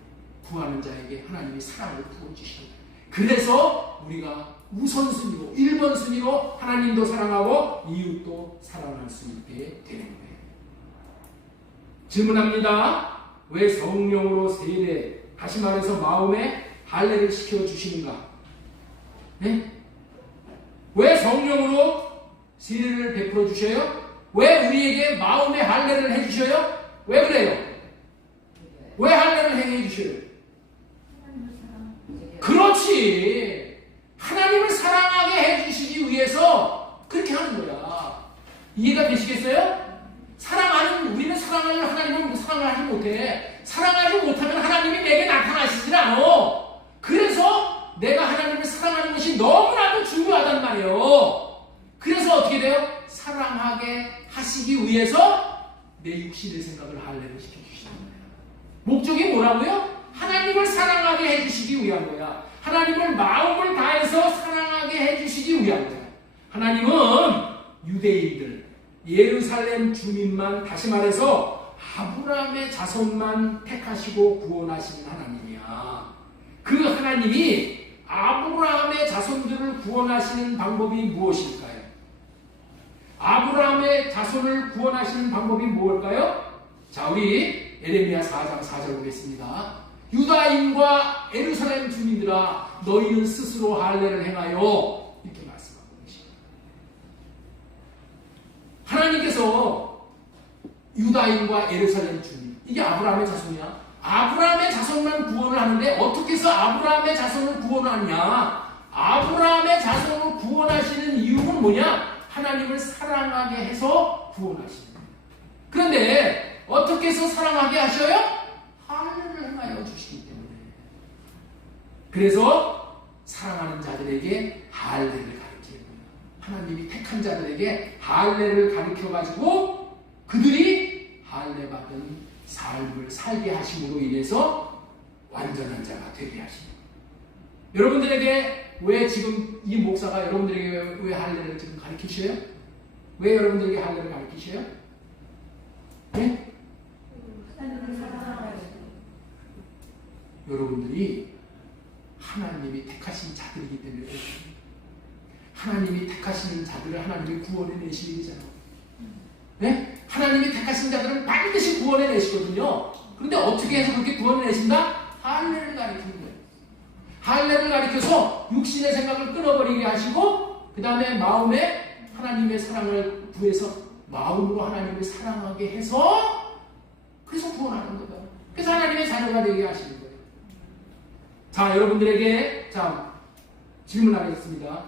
구하는 자에게 하나님이 사랑을 부어주시는 거예요. 그래서 우리가 우선순위로 1번 순위로 하나님도 사랑하고 이웃도 사랑할 수 있게 되는 거예요. 질문합니다. 왜 성령으로 세례, 다시 말해서 마음에 할례를 시켜주시는가? 네? 왜 성령으로 세례를 베풀어 주셔요? 왜 우리에게 마음의 할례를 해주셔요? 왜 그래요? 왜 할례를 해주셔요? 그렇지. 하나님을 사랑하게 해주시기 위해서 그렇게 하는 거야. 이해가 되시겠어요? 우리는 하나님을 사랑을 하지 못해. 사랑하지 못하면 하나님이 내게 나타나시질 않아. 그래서 내가 하나님을 사랑하는 것이 너무나도 중요하단 말이에요. 그래서 어떻게 돼요? 사랑하게 하시기 위해서 내 육신의 생각을 할례를 시켜주시는 거예요. 목적이 뭐라고요? 하나님을 사랑하게 해주시기 위한 거야. 하나님을 마음을 다해서 사랑하게 해주시기 위한 거야. 하나님은 유대인들, 예루살렘 주민만, 다시 말해서 아브라함의 자손만 택하시고 구원하시는 하나님이야. 그 하나님이 아브라함의 자손들을 구원하시는 방법이 무엇일까요? 아브라함의 자손을 구원하시는 방법이 무엇일까요? 자, 우리 에레미야 4장 4절 보겠습니다. 유다인과 예루살렘 주민들아, 너희는 스스로 할례를 행하여, 이렇게 말씀하고 계십니다. 하나님께서 유다인과 예루살렘 주민, 이게 아브라함의 자손이야. 아브라함의 자손만 구원을 하는데 어떻게 해서 아브라함의 자손을 구원하냐? 아브라함의 자손을 구원하시는 이유는 뭐냐? 하나님을 사랑하게 해서 구원하시는 거예요. 그런데 어떻게 해서 사랑하게 하셔요? 할례를 행하여 주시기 때문에. 그래서 사랑하는 자들에게 할례를 가르치는 거예요. 하나님이 택한 자들에게 할례를 가르쳐가지고 그들이 할례 받은 삶을 살게 하심으로 인해서 완전한 자가 되게 하시는 거예요. 여러분들에게 왜 지금 이 목사가 여러분들에게 왜 할례를 지금 가르치셔요? 왜 여러분들에게 할례를 가르치셔요? 네? 여러분들이 하나님이 택하신 자들이기 때문에 그렇습니다. 하나님이 택하시는 자들을 하나님이 구원해 내시잖아요. 네? 하나님이 택하신 자들은 반드시 구원해 내시거든요. 그런데 어떻게 해서 그렇게 구원해 내신다? 할례를 가르치는 거예요. 할례를 가르쳐서 육신의 생각을 끊어버리게 하시고 그 다음에 마음에 하나님의 사랑을 구해서 마음으로 하나님을 사랑하게 해서 그래서 구원하는 거예요. 그래서 하나님의 자녀가 되게 하시는 거예요. 자, 여러분들에게 질문하겠습니다.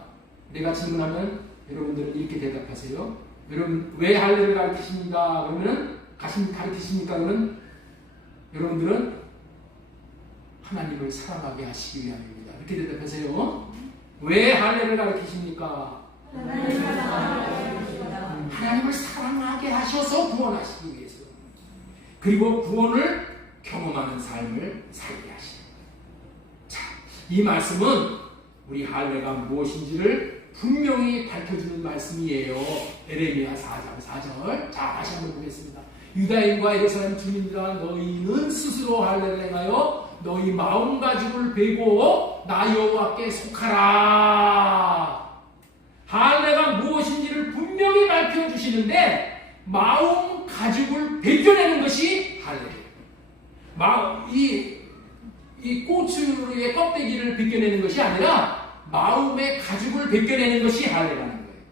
내가 질문하면 여러분들은 이렇게 대답하세요. 여러분 왜 할례를 가르치십니까? 그러면 가르치십니까? 그러면 여러분들은 하나님을 사랑하게 하시기 위함입니다. 이렇게 대답하세요. 왜 할례를 가르치십니까? 하나님을 사랑하게 하셔서 구원하시기 위해서. 그리고 구원을 경험하는 삶을 살게 하시는 거예요. 자, 이 말씀은 우리 할례가 무엇인지를 분명히 밝혀주는 말씀이에요. 에레미야 4장 4절. 자, 다시 한번 보겠습니다. 유다인과 예루살렘 주민들아, 너희는 스스로 할례를 행하여 너희 마음가짐을 베고 나 여호와께 속하라. 할례가 무엇인지를 분명히 밝혀주시는데 마음가짐을 벗겨내는 것이 할례예요. 이 고추의 껍데기를 벗겨내는 것이 아니라 마음의 가죽을 벗겨내는 것이 할례라는 거예요.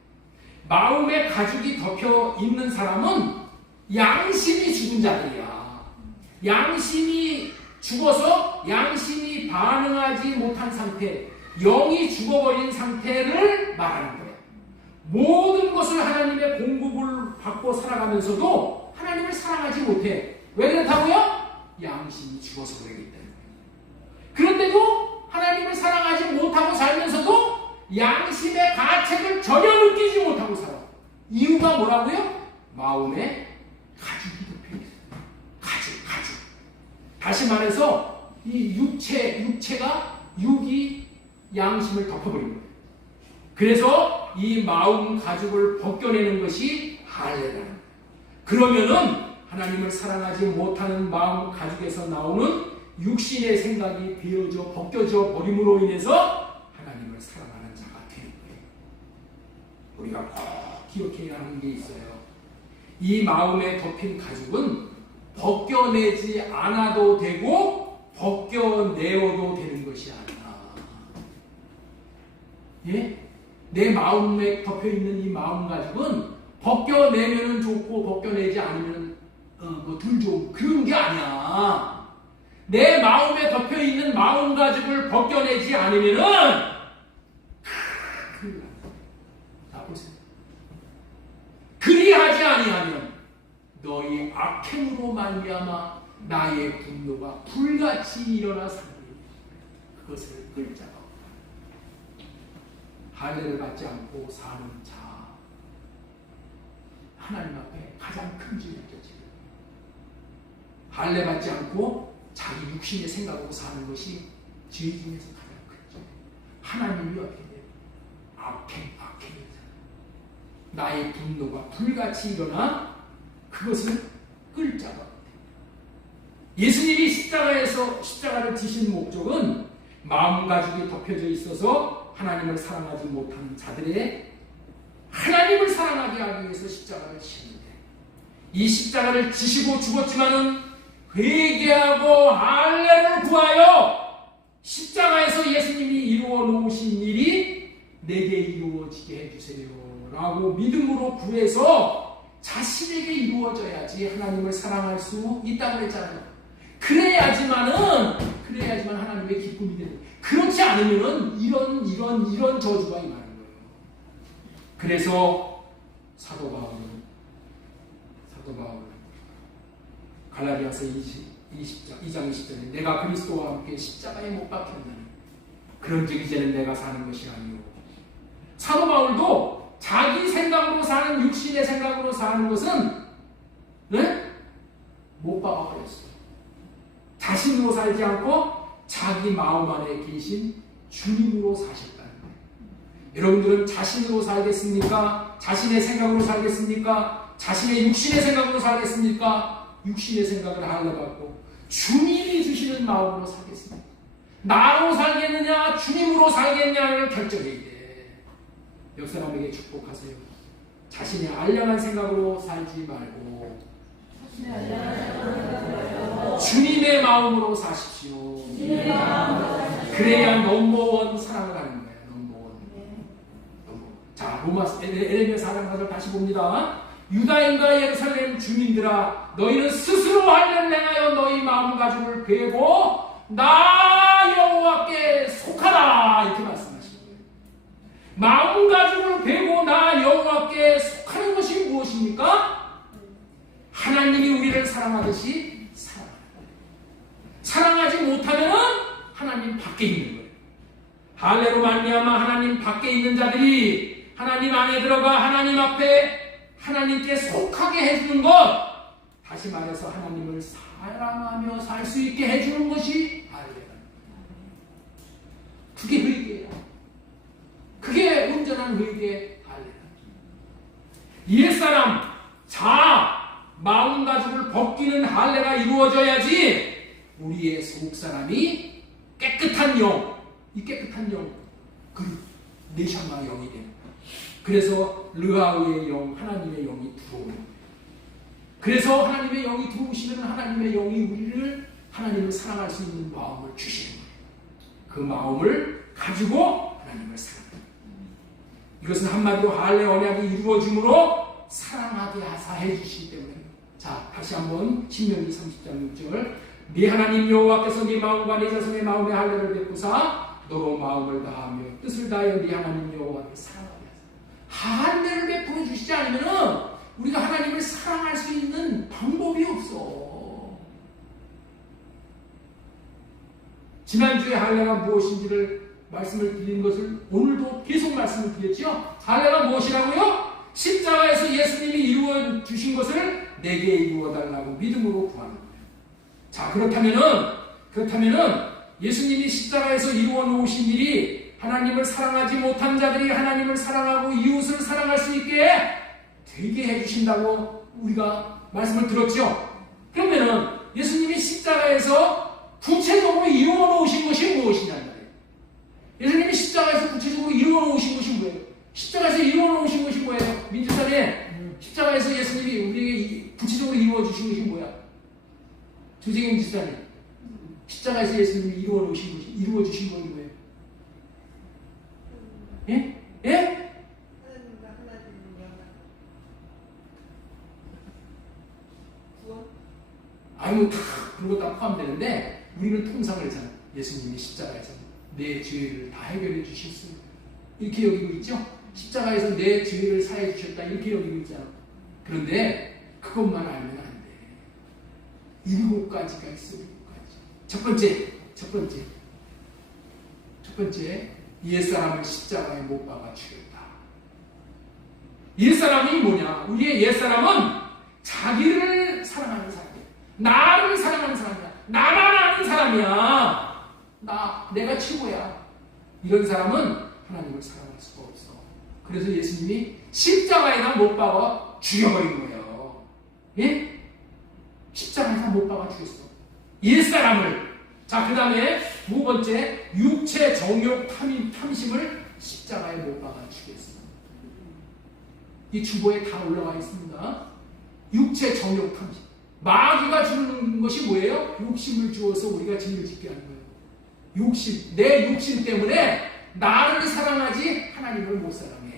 마음의 가죽이 덮여 있는 사람은 양심이 죽은 자들이야. 양심이 죽어서 양심이 반응하지 못한 상태, 영이 죽어버린 상태를 말하는 거예요. 모든 것을 하나님의 공급을 받고 살아가면서도 하나님을 사랑하지 못해. 왜 그렇다고요? 양심이 죽어서 그러기 때문에. 그런데도 하나님을 사랑하지 못하고 살면서도 양심의 가책을 전혀 느끼지 못하고 살아. 이유가 뭐라고요? 마음에 가죽이 덮여 있어요. 가죽. 다시 말해서 이 육체가 육이 양심을 덮어버린 거예요. 그래서 이 마음 가죽을 벗겨내는 것이 할례라는 거예요. 그러면은 하나님을 사랑하지 못하는 마음 가죽에서 나오는 육신의 생각이 벗겨져 버림으로 인해서 하나님을 사랑하는 자가 되는 거예요. 우리가 꼭 기억해야 하는 게 있어요. 이 마음에 덮인 가죽은 벗겨내지 않아도 되고 벗겨내어도 되는 것이 아니라, 예? 내 마음에 덮여있는 이 마음 가죽은 벗겨내면 좋고 벗겨내지 않으면 덜 좋은 그런 게 아니야. 내 마음에 덮여있는 마음 가죽을 벗겨내지 않으면은 큰일 납니다. 자, 보세요. 그리하지 아니하면 너희 악행으로 말미암아 나의 분노가 불같이 일어나 사느니 그것을 끌 자가 없다. 할례를 받지 않고 사는 자, 하나님 앞에 가장 큰 죄를 졌지. 할례 받지 않고 자기 육신의 생각으로 사는 것이 죄 중에서 가장 큰 죄. 하나님이 어떻게 돼요? 악행이다. 나의 분노가 불같이 일어나 그것을 끌 자가 없다. 예수님이 십자가를 지신 목적은 마음 가죽이 덮여져 있어서 하나님을 사랑하지 못하는 자들의 하나님을 사랑하게 하기 위해서 십자가를 지셨는데, 이 십자가를 지시고 죽었지만은 회개하고 할례를 구하여 십자가에서 예수님이 이루어 놓으신 일이 내게 이루어지게 해주세요 라고 믿음으로 구해서 자신에게 이루어져야지 하나님을 사랑할 수 있다고 그랬잖아요. 그래야지만 하나님의 기쁨이 되는 거예요. 그렇지 않으면 이런 저주가 임하는 거예요. 그래서 사도 바울은 갈라디아서 2장 20절에 내가 그리스도와 함께 십자가에 못 박혔나니 그런즉 이제는 내가 사는 것이 아니오. 사도 바울도 자기 생각으로 사는, 육신의 생각으로 사는 것은 못 박아버렸어요. 자신으로 살지 않고 자기 마음 안에 계신 주님으로 사셨다는 거예요. 여러분들은 자신으로 살겠습니까? 자신의 생각으로 살겠습니까? 자신의 육신의 생각으로 살겠습니까? 육신의 생각을 할례받고 주님이 주시는 마음으로 살겠습니까? 나로 살겠느냐 주님으로 살겠냐를 결정해야 돼. 옆사람에게 축복하세요. 자신의 알량한 생각으로 살지 말고 주님의 마음으로 사십시오. 그래야 넘버원 사랑을 하는 거예요. 넘버원. 자, 에레미야 4장 4절 다시 봅니다. 유다인과 예루살렘 주민들아, 너희는 스스로 할례를 행하여 너희 마음 가죽을 베고 나 여호와께 속하라, 이렇게 말씀하시는 거예요. 마음 가죽을 베고 나 여호와께 속하는 것이 무엇입니까? 하나님이 우리를 사랑하듯이 사랑하지 못하면 하나님 밖에 있는 거예요. 할례로 말미암아 하나님 밖에 있는 자들이 하나님 안에 들어가 하나님 앞에 하나님께 속하게 해주는 것, 다시 말해서 하나님을 사랑하며 살 수 있게 해주는 것이 할례다. 그게 회개예요. 그게 온전한 회개의 할례다. 옛사람 마음 가죽을 벗기는 할례가 이루어져야지 우리의 속사람이 깨끗한 영, 이 깨끗한 영, 그 네샤마 영이 되는 거예요. 그래서 르하우의 영, 하나님의 영이 들어오는 거예요. 그래서 하나님의 영이 들어오시면 하나님의 영이 우리를 하나님을 사랑할 수 있는 마음을 주시는 거예요. 그 마음을 가지고 하나님을 사랑합니다. 이것은 한마디로 할례 언약이 이루어짐으로 사랑하게 하사 해주시기 때문에. 자, 다시 한번 신명기 30장 6절. 네 하나님 여호와께서 네 마음과 네 자손의 마음에 할례를 베푸사 너로 마음을 다하며 뜻을 다하여 네 하나님 여호와를 사랑하게 하사. 할례를 베풀어 주시지 않으면 우리가 하나님을 사랑할 수 있는 방법이 없어. 지난주에 할례가 무엇인지를 말씀을 드린 것을 오늘도 계속 말씀을 드렸죠. 할례가 무엇이라고요? 십자가에서 예수님이 이루어 주신 것을 내게 이루어 달라고 믿음으로 구하는 거예요. 자, 그렇다면은 예수님이 십자가에서 이루어 놓으신 일이 하나님을 사랑하지 못한 자들이 하나님을 사랑하고 이웃을 사랑할 수 있게 되게 해주신다고 우리가 말씀을 들었죠. 그러면은 예수님이 십자가에서 구체적으로 이루어 놓으신 것이 무엇이냐는 거예요. 예수님이 십자가에서 구체적으로 이루어 놓으신 것이 뭐예요? 십자가에서 이루어 놓으신 것이 뭐예요? 민주사에 십자가에서 예수님이 우리에게 구체적으로 이루어 주신 것이 뭐야? 조재경 지사님, 십자가에서 예수님이 이루어 놓으신 것이, 이루어 주신 것이 뭐예요? 예? 예? 아유, 그런 거 다 포함되는데 우리는 통상을 하잖아요. 예수님이 십자가에서 내 죄를 다 해결해 주셨어요. 이렇게 여기고 있죠? 십자가에서 내 죄를 사해 주셨다. 이렇게 여기고 있잖아. 그런데 그것만 알면 안 돼. 7가지가 있어. 7가지. 첫 번째, 옛사람을 십자가에 못 박아 죽였다. 옛사람이 뭐냐? 우리의 옛사람은 자기를 사랑하는 사람이야. 나를 사랑하는 사람이야. 나만 아는 사람이야. 내가 최고야. 이런 사람은 하나님을 사랑할 수가 없어. 그래서 예수님이 십자가에다 못 박아 죽여버린 거예요. 예? 십자가에다 못 박아 죽였어. 옛사람을. 자, 그 다음에 두 번째, 육체 정욕 탐심을 십자가에 못 박아 죽였어. 이 주보에 다 올라와 있습니다. 육체 정욕 탐심. 마귀가 주는 것이 뭐예요? 욕심을 주어서 우리가 죄를 짓게 하는 거예요. 욕심, 내 욕심 때문에 나를 사랑하지 하나님을 못 사랑해.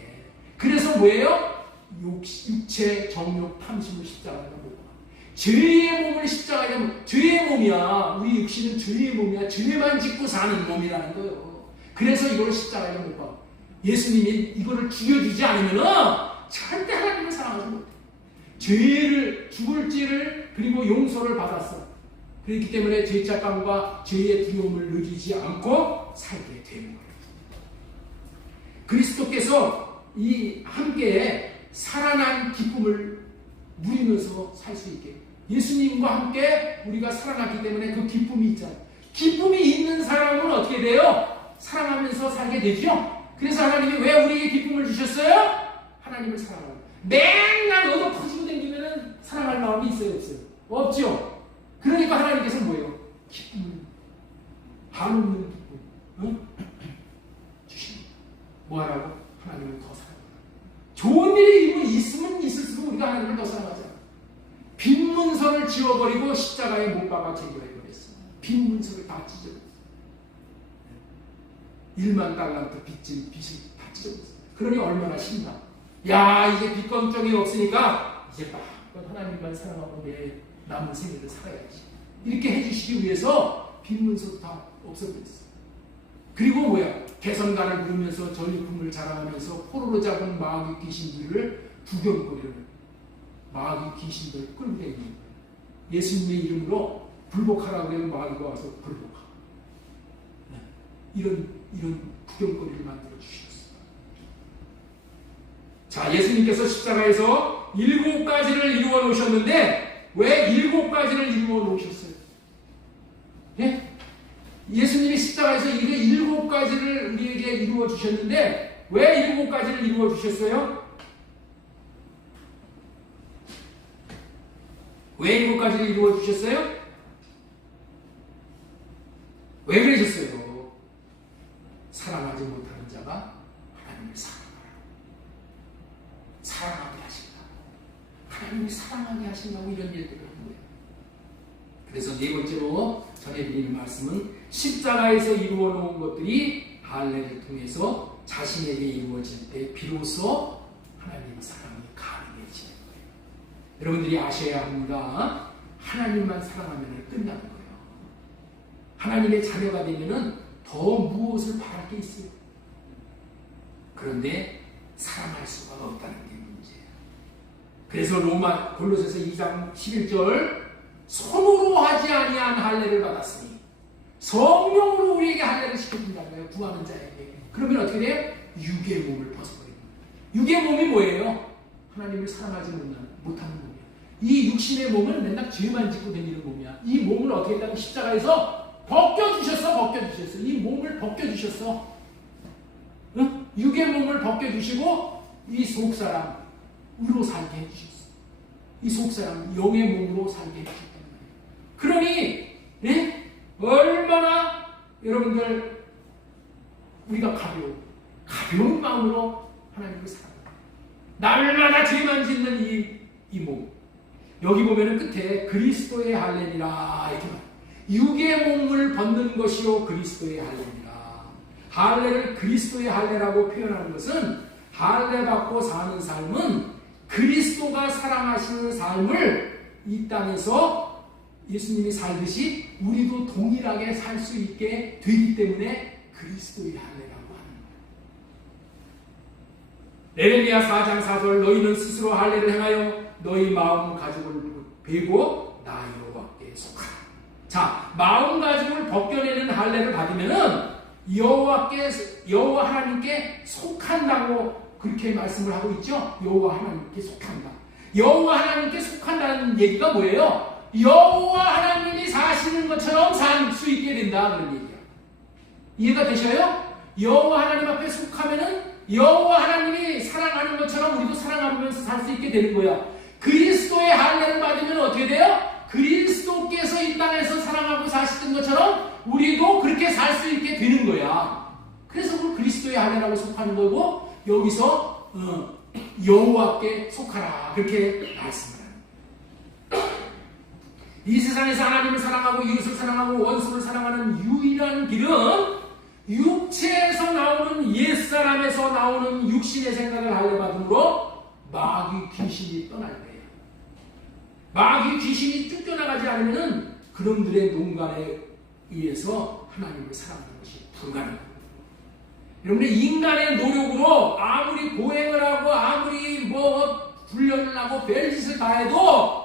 그래서 뭐예요? 육체 정욕 탐심을 십자가에 못 박아. 죄의 몸을 십자가에 못. 죄의 몸이야. 우리 육신은 죄의 몸이야. 죄만 짓고 사는 몸이라는 거예요. 그래서 이걸 십자가에 못 박아. 예수님이 이거를 죽여주지 않으면은 절대 하나님을 사랑하지 못해. 죄를, 죽을지를, 그리고 용서를 받았어. 그렇기 때문에 죄책감과 죄의 두려움을 느끼지 않고 살게 되는 거예요. 그리스도께서 이 함께 살아난 기쁨을 누리면서 살 수 있게, 예수님과 함께 우리가 살아났기 때문에 그 기쁨이 있잖아요. 기쁨이 있는 사람은 어떻게 돼요? 사랑하면서 살게 되죠. 그래서 하나님이 왜 우리에게 기쁨을 주셨어요? 하나님을 사랑하고. 맨날 얻어 터지고 다니면은 사랑할 마음이 있어요, 없어요? 없죠. 그러니까 하나님께서 뭐예요? 기쁨을, 한없는 기쁨, 응? 주십니다. 뭐하라고? 하나님을 더 사랑하라. 좋은 일이 있으면 있을수록 우리가 하나님을 더 사랑하잖아. 빈 문서를 지워버리고 십자가에 못 박아 제거해버렸어. 빈 문서를 다 찢어버렸어. 1만 달란트 빚을 다 찢어버렸어. 그러니 얼마나 신나. 야, 이제 빚 걱정이 없으니까 이제 막 하나님만 사랑하고 내 남은 생애를 살아야지. 이렇게 해주시기 위해서 빈 문서도 다 없어버렸어. 그리고 뭐야? 개선간을 부르면서 전리품을 자랑하면서 포로로 잡은 마귀 귀신들을 구경거리는 마귀 귀신들 끌고 다니는 거예요. 예수님의 이름으로 불복하라고 하면 마귀가 와서 불복하고. 이런 구경거리를 만들어 주셨어요. 자, 예수님께서 십자가에서 7가지를 이루어 놓으셨는데 왜 7가지를 이루어 놓으셨어요? 예? 예수님이 십자가에서 이 7가지를 우리에게 이루어 주셨는데 왜 7가지를 이루어 주셨어요? 왜 7가지를 이루어 주셨어요? 왜 그러셨어요? 사랑하지 못하는 자가 하나님을 사랑하게 하신다. 하나님이 사랑하게 하신다고 이런 얘기를 하는 거예요. 그래서 네 번째로 전해드리는 말씀은 십자가에서 이루어 놓은 것들이 할례를 통해서 자신에게 이루어질 때 비로소 하나님의 사랑이 가능해지는 거예요. 여러분들이 아셔야 합니다. 하나님만 사랑하면 끝나는 거예요. 하나님의 자녀가 되면 더 무엇을 바랄 게 있어요. 그런데 사랑할 수가 없다는 게 문제예요. 그래서 골로새서 2장 11절 손으로 하지 아니한 할례를 받았으니 성령으로 우리에게 할례를 시켜준다는 거예요. 구하는 자에게. 그러면 어떻게 돼요? 육의 몸을 벗어버립니다. 육의 몸이 뭐예요? 하나님을 사랑하지 못하는 몸이야. 이 육신의 몸은 맨날 죄만 짓고 다니는 몸이야. 이 몸을 어떻게 했다면 십자가에서 벗겨주셨어. 이 몸을 벗겨주셨어. 응? 육의 몸을 벗겨주시고 이 속사람으로 살게 해주셨어. 이 속사람 영의 몸으로 살게 해주셨단 말이에요. 그러니 예? 얼마나 여러분들 우리가 가벼운 마음으로 하나님을 사랑합니다. 날마다 죄만 짓는 이 몸. 여기 보면은 끝에 그리스도의 할례니라 이렇게 말해요. 육의 몸을 벗는 것이요 그리스도의 할례니라. 할례를 그리스도의 할례라고 표현하는 것은 할례 받고 사는 삶은 그리스도가 사랑하시는 삶을 이 땅에서 예수님이 살듯이 우리도 동일하게 살 수 있게 되기 때문에 그리스도의 할례라고 하는 거예요. 에레미야 4장 4절 너희는 스스로 할례를 행하여 너희 마음 가죽을 베고 나 여호와께 속하라. 자, 마음 가죽을 벗겨내는 할례를 받으면은 여호와 하나님께 속한다고 그렇게 말씀을 하고 있죠. 여호와 하나님께 속한다. 여호와 하나님께 속한다는 얘기가 뭐예요? 여호와 하나님이 사시는 것처럼 살 수 있게 된다 그런 얘기야. 이해가 되셔요? 여호와 하나님 앞에 속하면은 여호와 하나님이 사랑하는 것처럼 우리도 사랑하면서 살 수 있게 되는 거야. 그리스도의 할례를 받으면 어떻게 돼요? 그리스도께서 이 땅에서 사랑하고 사시던 것처럼 우리도 그렇게 살 수 있게 되는 거야. 그래서 그 그리스도의 할례라고 속하는 거고 여기서 여호와께 속하라 그렇게 말씀을 합니다. 이 세상에서 하나님을 사랑하고 이웃을 사랑하고 원수를 사랑하는 유일한 길은 육체에서 나오는 옛사람에서 나오는 육신의 생각을 할례받음으로 마귀 귀신이 떠날 거예요. 마귀 귀신이 쫓겨나가지 않으면 그놈들의 농간에 의해서 하나님을 사랑하는 것이 불가능합니다. 여러분 인간의 노력으로 아무리 고행을 하고 아무리 훈련을 하고 별짓을 다 해도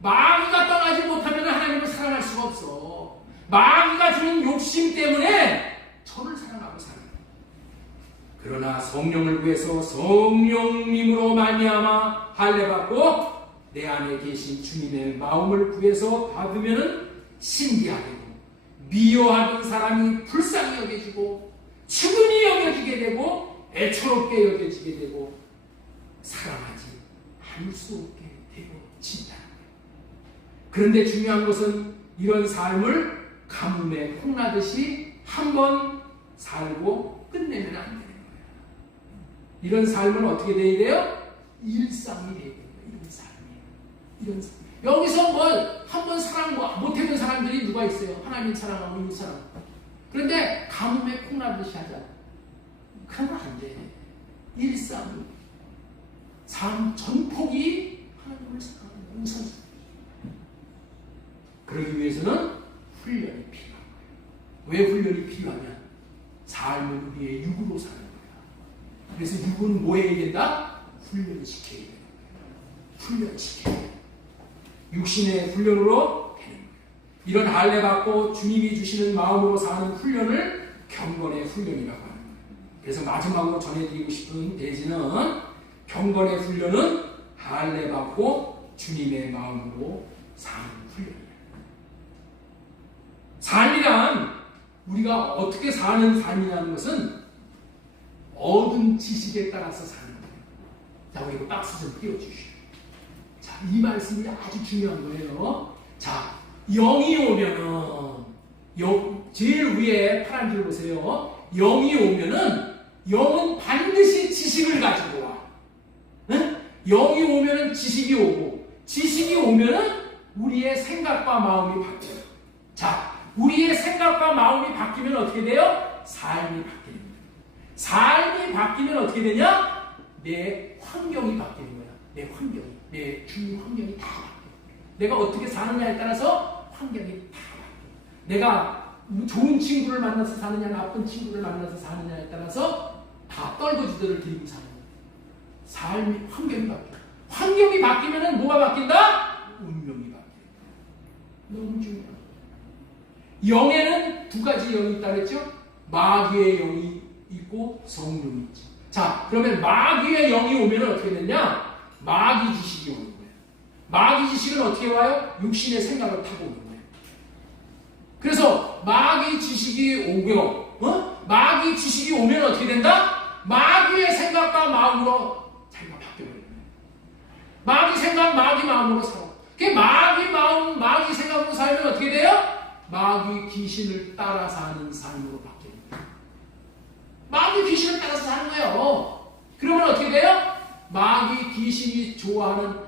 마귀가 떠나지 못하면 하나님을 사랑할 수가 없어. 마귀가 주는 욕심 때문에 저를 사랑하고 사는 거예요. 그러나 성령을 구해서 성령님으로 말미암아 할례받고 내 안에 계신 주님의 마음을 구해서 받으면 신비하게 되고 미워하는 사람이 불쌍히 여겨지고 측은히 여겨지게 되고 애처롭게 여겨지게 되고 사랑하지 않을 수 없게 되고 진다. 그런데 중요한 것은 이런 삶을 가뭄에 콩나듯이 한번 살고 끝내면 안 되는 거예요. 이런 삶은 어떻게 돼야 돼요? 일상이 돼야 돼요. 이런 삶. 여기서 한번 사랑 못해본 사람들이 누가 있어요? 하나님 사랑하고 이웃 사랑하고. 그런데 가뭄에 콩나듯이 하자. 그러면 안 돼. 일상, 삶 전폭이 하나님을 사랑하는 우선순위. 그러기 위해서는 훈련이 필요한 거예요. 왜 훈련이 필요하냐? 삶은 우리의 육으로 사는 거야. 그래서 육은 뭐 해야 된다? 훈련시켜야 되는 거예요. 훈련시켜야 돼요. 육신의 훈련으로 되는 거예요. 이런 할례 받고 주님이 주시는 마음으로 사는 훈련을 경건의 훈련이라고 하는 거예요. 그래서 마지막으로 전해드리고 싶은 대지는 경건의 훈련은 할례 받고 주님의 마음으로 사는 훈련이에요. 삶이란 우리가 어떻게 사는 삶이라는 것은 얻은 지식에 따라서 사는 거예요. 자, 우리 이거 박스 좀 띄워주시오. 자, 이 말씀이 아주 중요한 거예요. 자, 영이 오면은, 제일 위에 파란 줄 보세요. 영이 오면은, 영은 반드시 지식을 가지고 와. 응? 영이 오면은 지식이 오고, 지식이 오면은 우리의 생각과 마음이 바뀌어요. 자, 우리의 생각과 마음이 바뀌면 어떻게 돼요? 삶이 바뀌는 거예요. 삶이 바뀌면 어떻게 되냐? 내 환경이 바뀌는 거야. 내 환경이. 내 주위 환경이 다 바뀌어요. 내가 어떻게 사느냐에 따라서 환경이 다 바뀌어요. 내가 좋은 친구를 만나서 사느냐, 나쁜 친구를 만나서 사느냐에 따라서 다 떨거지들을 들이고 사는 거예요. 삶이, 환경이 바뀌어요. 환경이 바뀌면 뭐가 바뀐다? 운명이 바뀌어요. 너무 중요해요. 영에는 두 가지 영이 있다 그랬죠? 마귀의 영이 있고 성령이 있죠. 자, 그러면 마귀의 영이 오면 어떻게 되냐? 마귀 지식이 오는 거예요. 마귀 지식은 어떻게 와요? 육신의 생각을 타고 오는 거예요. 그래서 마귀 지식이 오고, 마귀 지식이 오면 어떻게 된다? 마귀의 생각과 마음으로 자기가 바뀌어버리는 거예요. 마귀 생각, 마귀 마음으로 살아. 마귀 마음, 마귀 생각으로 살면 어떻게 돼요? 마귀 귀신을 따라 사는 삶으로 바뀝니다. 마귀 귀신을 따라서 사는 거예요. 그러면 어떻게 돼요? 마귀 귀신이 좋아하는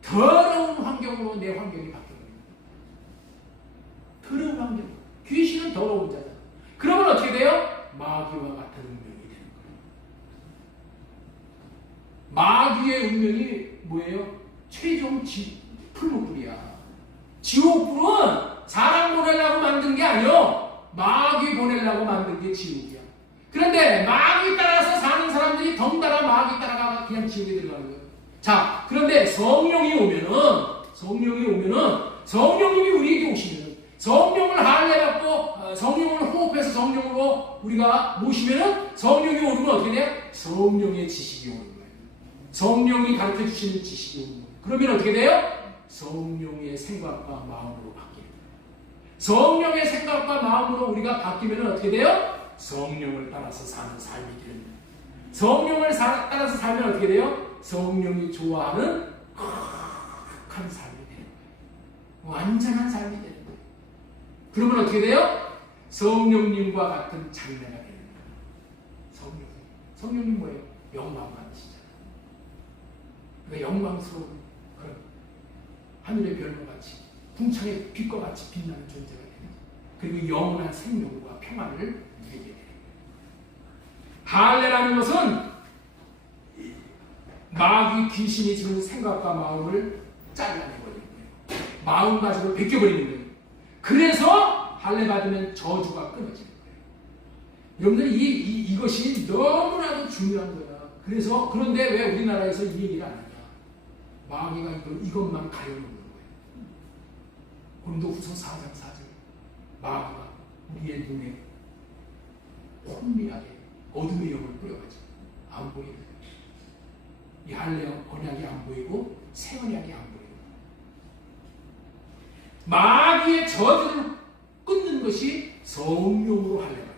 더러운 환경으로 내 환경이 바뀌어버립니다. 더러운 환경. 귀신은 더러운 자다. 그러면 어떻게 돼요? 마귀와 같은 운명이 되는 거예요. 마귀의 운명이 뭐예요? 최종 풀무불이야. 지옥불은 사람 보내려고 만든 게 아니요, 마귀 보내려고 만든 게 지옥이야. 그런데 마귀 따라서 사는 사람들이 덩달아 마귀 따라가 그냥 지옥에 들어가는 거예요. 자, 그런데 성령이 오면은 성령님이 우리에게 오시면은, 성령을 할례받고 성령을 호흡해서 성령으로 우리가 모시면은, 성령이 오르면 어떻게 돼요? 성령의 지식이 오는 거예요. 성령이 가르쳐 주시는 지식이 오는 거예요. 그러면 어떻게 돼요? 성령의 생각과 마음으로 바뀝니다. 성령의 생각과 마음으로 우리가 바뀌면 어떻게 돼요? 성령을 따라서 사는 삶이 됩니다. 성령을 따라서 살면 어떻게 돼요? 성령이 좋아하는 거룩한 삶이 되는 거예요. 완전한 삶이 되는 거예요. 그러면 어떻게 돼요? 성령님과 같은 장래가 되는 거예요. 성령님 뭐예요? 영광 받으시잖아요. 그러니까 영광스러운 그런 하늘의 별과 같이, 궁창의 빛과 같이 빛나는 존재가 되는 거예요. 그리고 영원한 생명과 평안을 누리게 되는 거예요. 할례라는 것은 마귀 귀신이 주는 생각과 마음을 잘라내버리는 거예요. 마음가짐을 벗겨버리는 거예요. 그래서 할례 받으면 저주가 끊어지는 거예요. 여러분들 이것이 너무나도 중요한 거야. 그래서 그런데 왜 우리나라에서 이 얘기를 안 하냐? 마귀가 이것만 가려놓는 거예요. 고린도후서 4장 4절. 마귀가 우리의 눈에 혼미하게 어둠의 영을 뿌려가지고 안 보이는 거예요. 이 할례 언약이 안 보이고 새 언약이 안 보이고, 마귀의 저주를 끊는 것이 성령으로 할례가.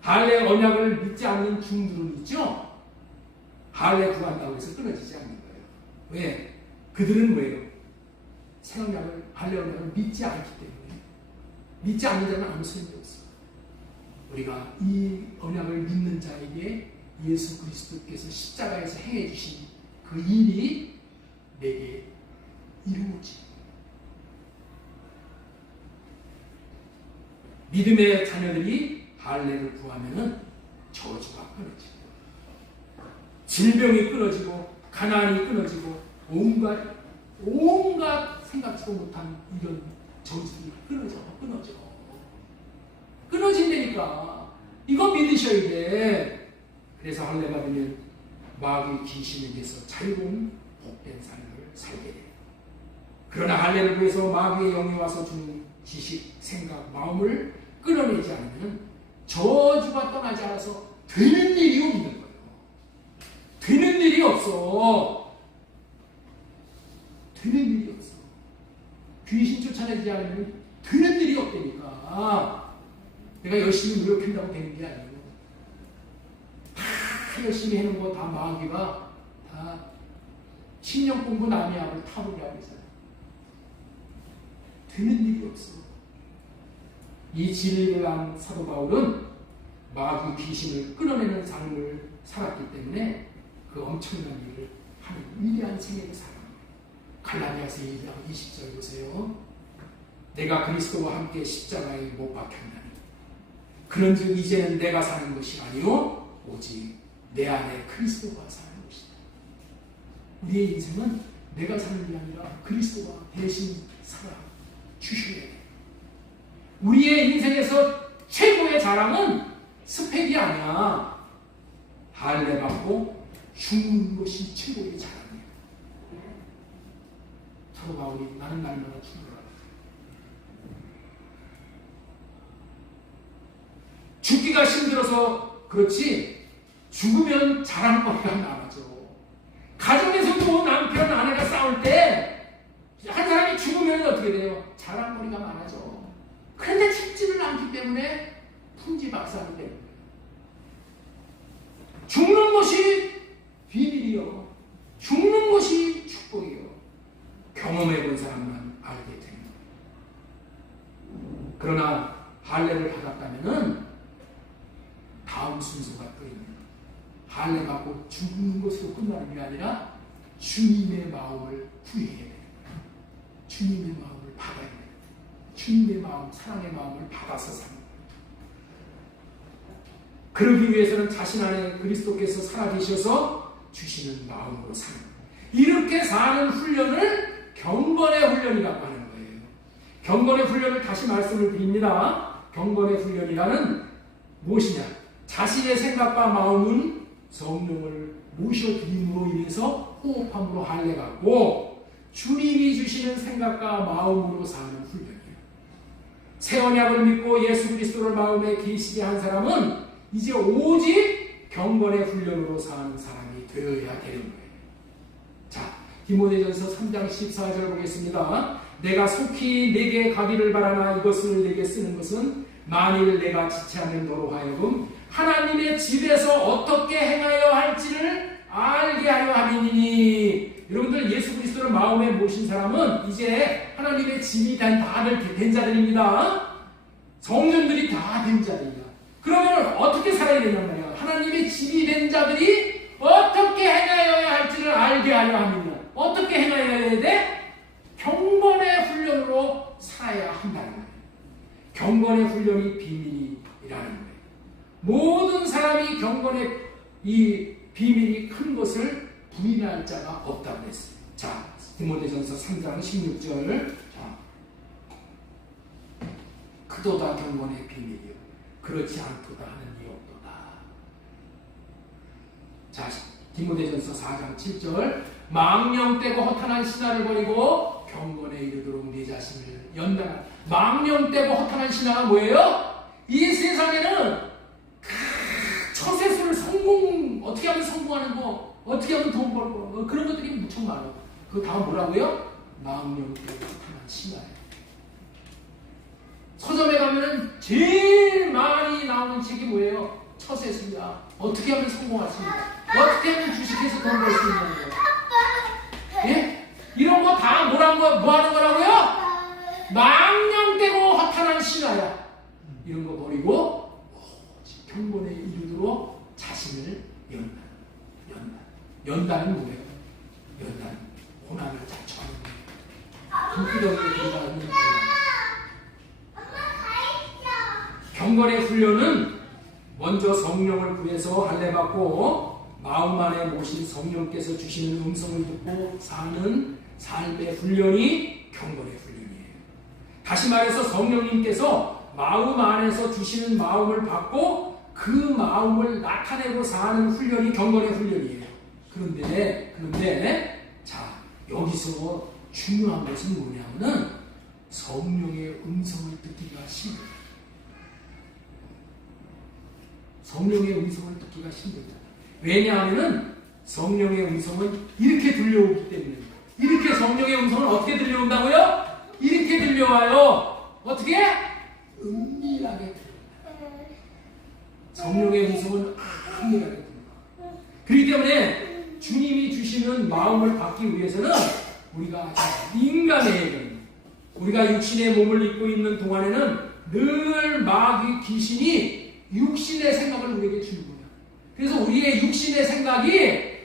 할례 언약을 믿지 않는 중들은 있죠. 할례 구한다고 해서 끊어지지 않는 거예요. 왜? 그들은 뭐예요? 새 언약을, 할례 언약을 믿지 않기 때문에. 믿지 않는 자는 아무 소용이 없어. 우리가 이 언약을 믿는 자에게 예수 그리스도께서 십자가에서 행해 주신 그 일이 내게 이루어지. 믿음의 자녀들이 할례를 구하면은 저주가 끊어지고, 질병이 끊어지고, 가난이 끊어지고, 온갖 생각지도 못한 이런 저주들이 끊어진다니까. 이거 믿으셔야 돼. 그래서 할례 받으면 마귀 귀신에게서 자유로운 복된 삶을 살게 돼요. 그러나 할례를 위해서 마귀의 영이 와서 주는 지식, 생각, 마음을 끊어내지 않으면 저주가 떠나지 않아서 되는 일이 없는 거예요. 되는 일이 없어. 되는 일이 없어. 귀신 쫓아내지 않으면 되는 일이 없다니까. 내가 열심히 노력한다고 되는 게 아니고, 다 열심히 해놓은 거 다 마귀가 다 10년 공부 남이 하고 타보게 하고 있어요. 되는 일이 없어. 이 진리를 한 사도 바울은 마귀 귀신을 끌어내는 삶을 살았기 때문에 그 엄청난 일을 하는 위대한 생애를 살아갑니다. 갈라디아서 2장 20절 보세요. 내가 그리스도와 함께 십자가에 못 박혔나니 그런즉 이제는 내가 사는 것이 아니요 오직 내 안에 그리스도가 사는 것이다. 우리의 인생은 내가 사는 게 아니라 그리스도가 대신 살아 주셔야 돼. 우리의 인생에서 최고의 자랑은 스펙이 아니야. 할례 받고 죽는 것이 최고의 자랑이야. 사도 바울이 나는 날마다 죽노라. 젊어서 그렇지 죽으면 자랑거리가 많아져. 가정에서도 남편 아내가 싸울 때 한 사람이 죽으면 어떻게 돼요? 자랑거리가 많아져. 그런데 죽지를 않기 때문에 풍지박산이 돼요. 죽는 것이 비밀이요. 죽는 것이 축복이요. 경험해본 사람만 알게 됩니다. 그러나 할례를 받았다면은 다음 순서가 또 있습니다. 할례 받고 죽는 것으로 끝나는 게 아니라 주님의 마음을 구해야 됩니다. 주님의 마음을 받아야 됩니다. 주님의 마음, 사랑의 마음을 받아서 삽니다. 그러기 위해서는 자신 안에 그리스도께서 살아계셔서 주시는 마음으로 삽니다. 이렇게 사는 훈련을 경건의 훈련이라고 하는 거예요. 경건의 훈련을 다시 말씀을 드립니다. 경건의 훈련이라는 무엇이냐? 자신의 생각과 마음은 성령을 모셔드림으로 인해서 호흡함으로 할례받고 주님이 주시는 생각과 마음으로 사는 훈련이에요. 새 언약을 믿고 예수 그리스도를 마음에 계시게 한 사람은 이제 오직 경건의 훈련으로 사는 사람이 되어야 되는 거예요. 자, 디모데전서 3장 14절 보겠습니다. 내가 속히 내게 가기를 바라나 이것을 내게 쓰는 것은 만일 내가 지체하는 너로 하여금 하나님의 집에서 어떻게 행하여 할지를 알게 하려 함이니. 여러분들 예수 그리스도를 마음에 모신 사람은 이제 하나님의 집이 다들 된 자들입니다. 성년들이 다 된 자들이야. 그러면 어떻게 살아야 되냐 말이야. 하나님의 집이 된 자들이 어떻게 행하여야 할지를 알게 하려 합니다. 어떻게 행하여야 돼? 경건의 훈련으로 살아야 한다는 거예요. 경건의 훈련이 비밀이라는 거예요. 모든 사람이 경건의 이 비밀이 큰 것을 부인할 자가 없다고 했어요. 자, 디모데전서 3장 16절. 자, 그도다 경건의 비밀이요 그렇지 않도다 하는 이 없도다. 자, 디모데전서 4장 7절. 망령되고 허탄한 신화를 버리고 경건에 이르도록 네 자신을 연단하라. 망령되고 허탄한 신화가 뭐예요? 이 세상에는 처세술을 어떻게 하면 성공하는 거, 어떻게 하면 돈 벌고 그런 것들이 무척 많아요. 그 다음 뭐라고요? 망령되고 허탄한 신화예요. 서점에 가면은 제일 많이 나오는 책이 뭐예요? 처세술이야. 어떻게 하면 성공할 수 있냐? 어떻게 하면 주식해서 돈 벌 수 있냐고요? 예? 이런 거 다 뭐 하는 거라고요? 망령되고 허탄한 신화야. 이런 거 버리고 경건에 이르도록 자신을 연단은 뭐예요? 연단, 고난을 자초하는 거예요. 불필요하게 들어가는 거예요. 경건의 훈련은 먼저 성령을 구해서 할례받고 마음 안에 모신 성령께서 주시는 음성을 듣고 사는 삶의 훈련이 경건의 훈련이에요. 다시 말해서 성령님께서 마음 안에서 주시는 마음을 받고 그 마음을 나타내고 사는 훈련이 경건의 훈련이에요. 그런데 자, 여기서 중요한 것은 뭐냐면은 성령의 음성을 듣기가 힘들어요. 성령의 음성을 듣기가 힘들다. 왜냐하면 성령의 음성은 이렇게 들려오기 때문에. 이렇게 성령의 음성은 어떻게 들려온다고요? 이렇게 들려와요. 어떻게? 은밀하게 들려와요. 성령의 음성은 은밀하게 들려와요. 그렇기 때문에 주님이 주시는 마음을 받기 위해서는 우리가 민감해야 됩니다. 우리가 육신의 몸을 입고 있는 동안에는 늘 마귀 귀신이 육신의 생각을 우리에게 주는 거예요. 그래서 우리의 육신의 생각이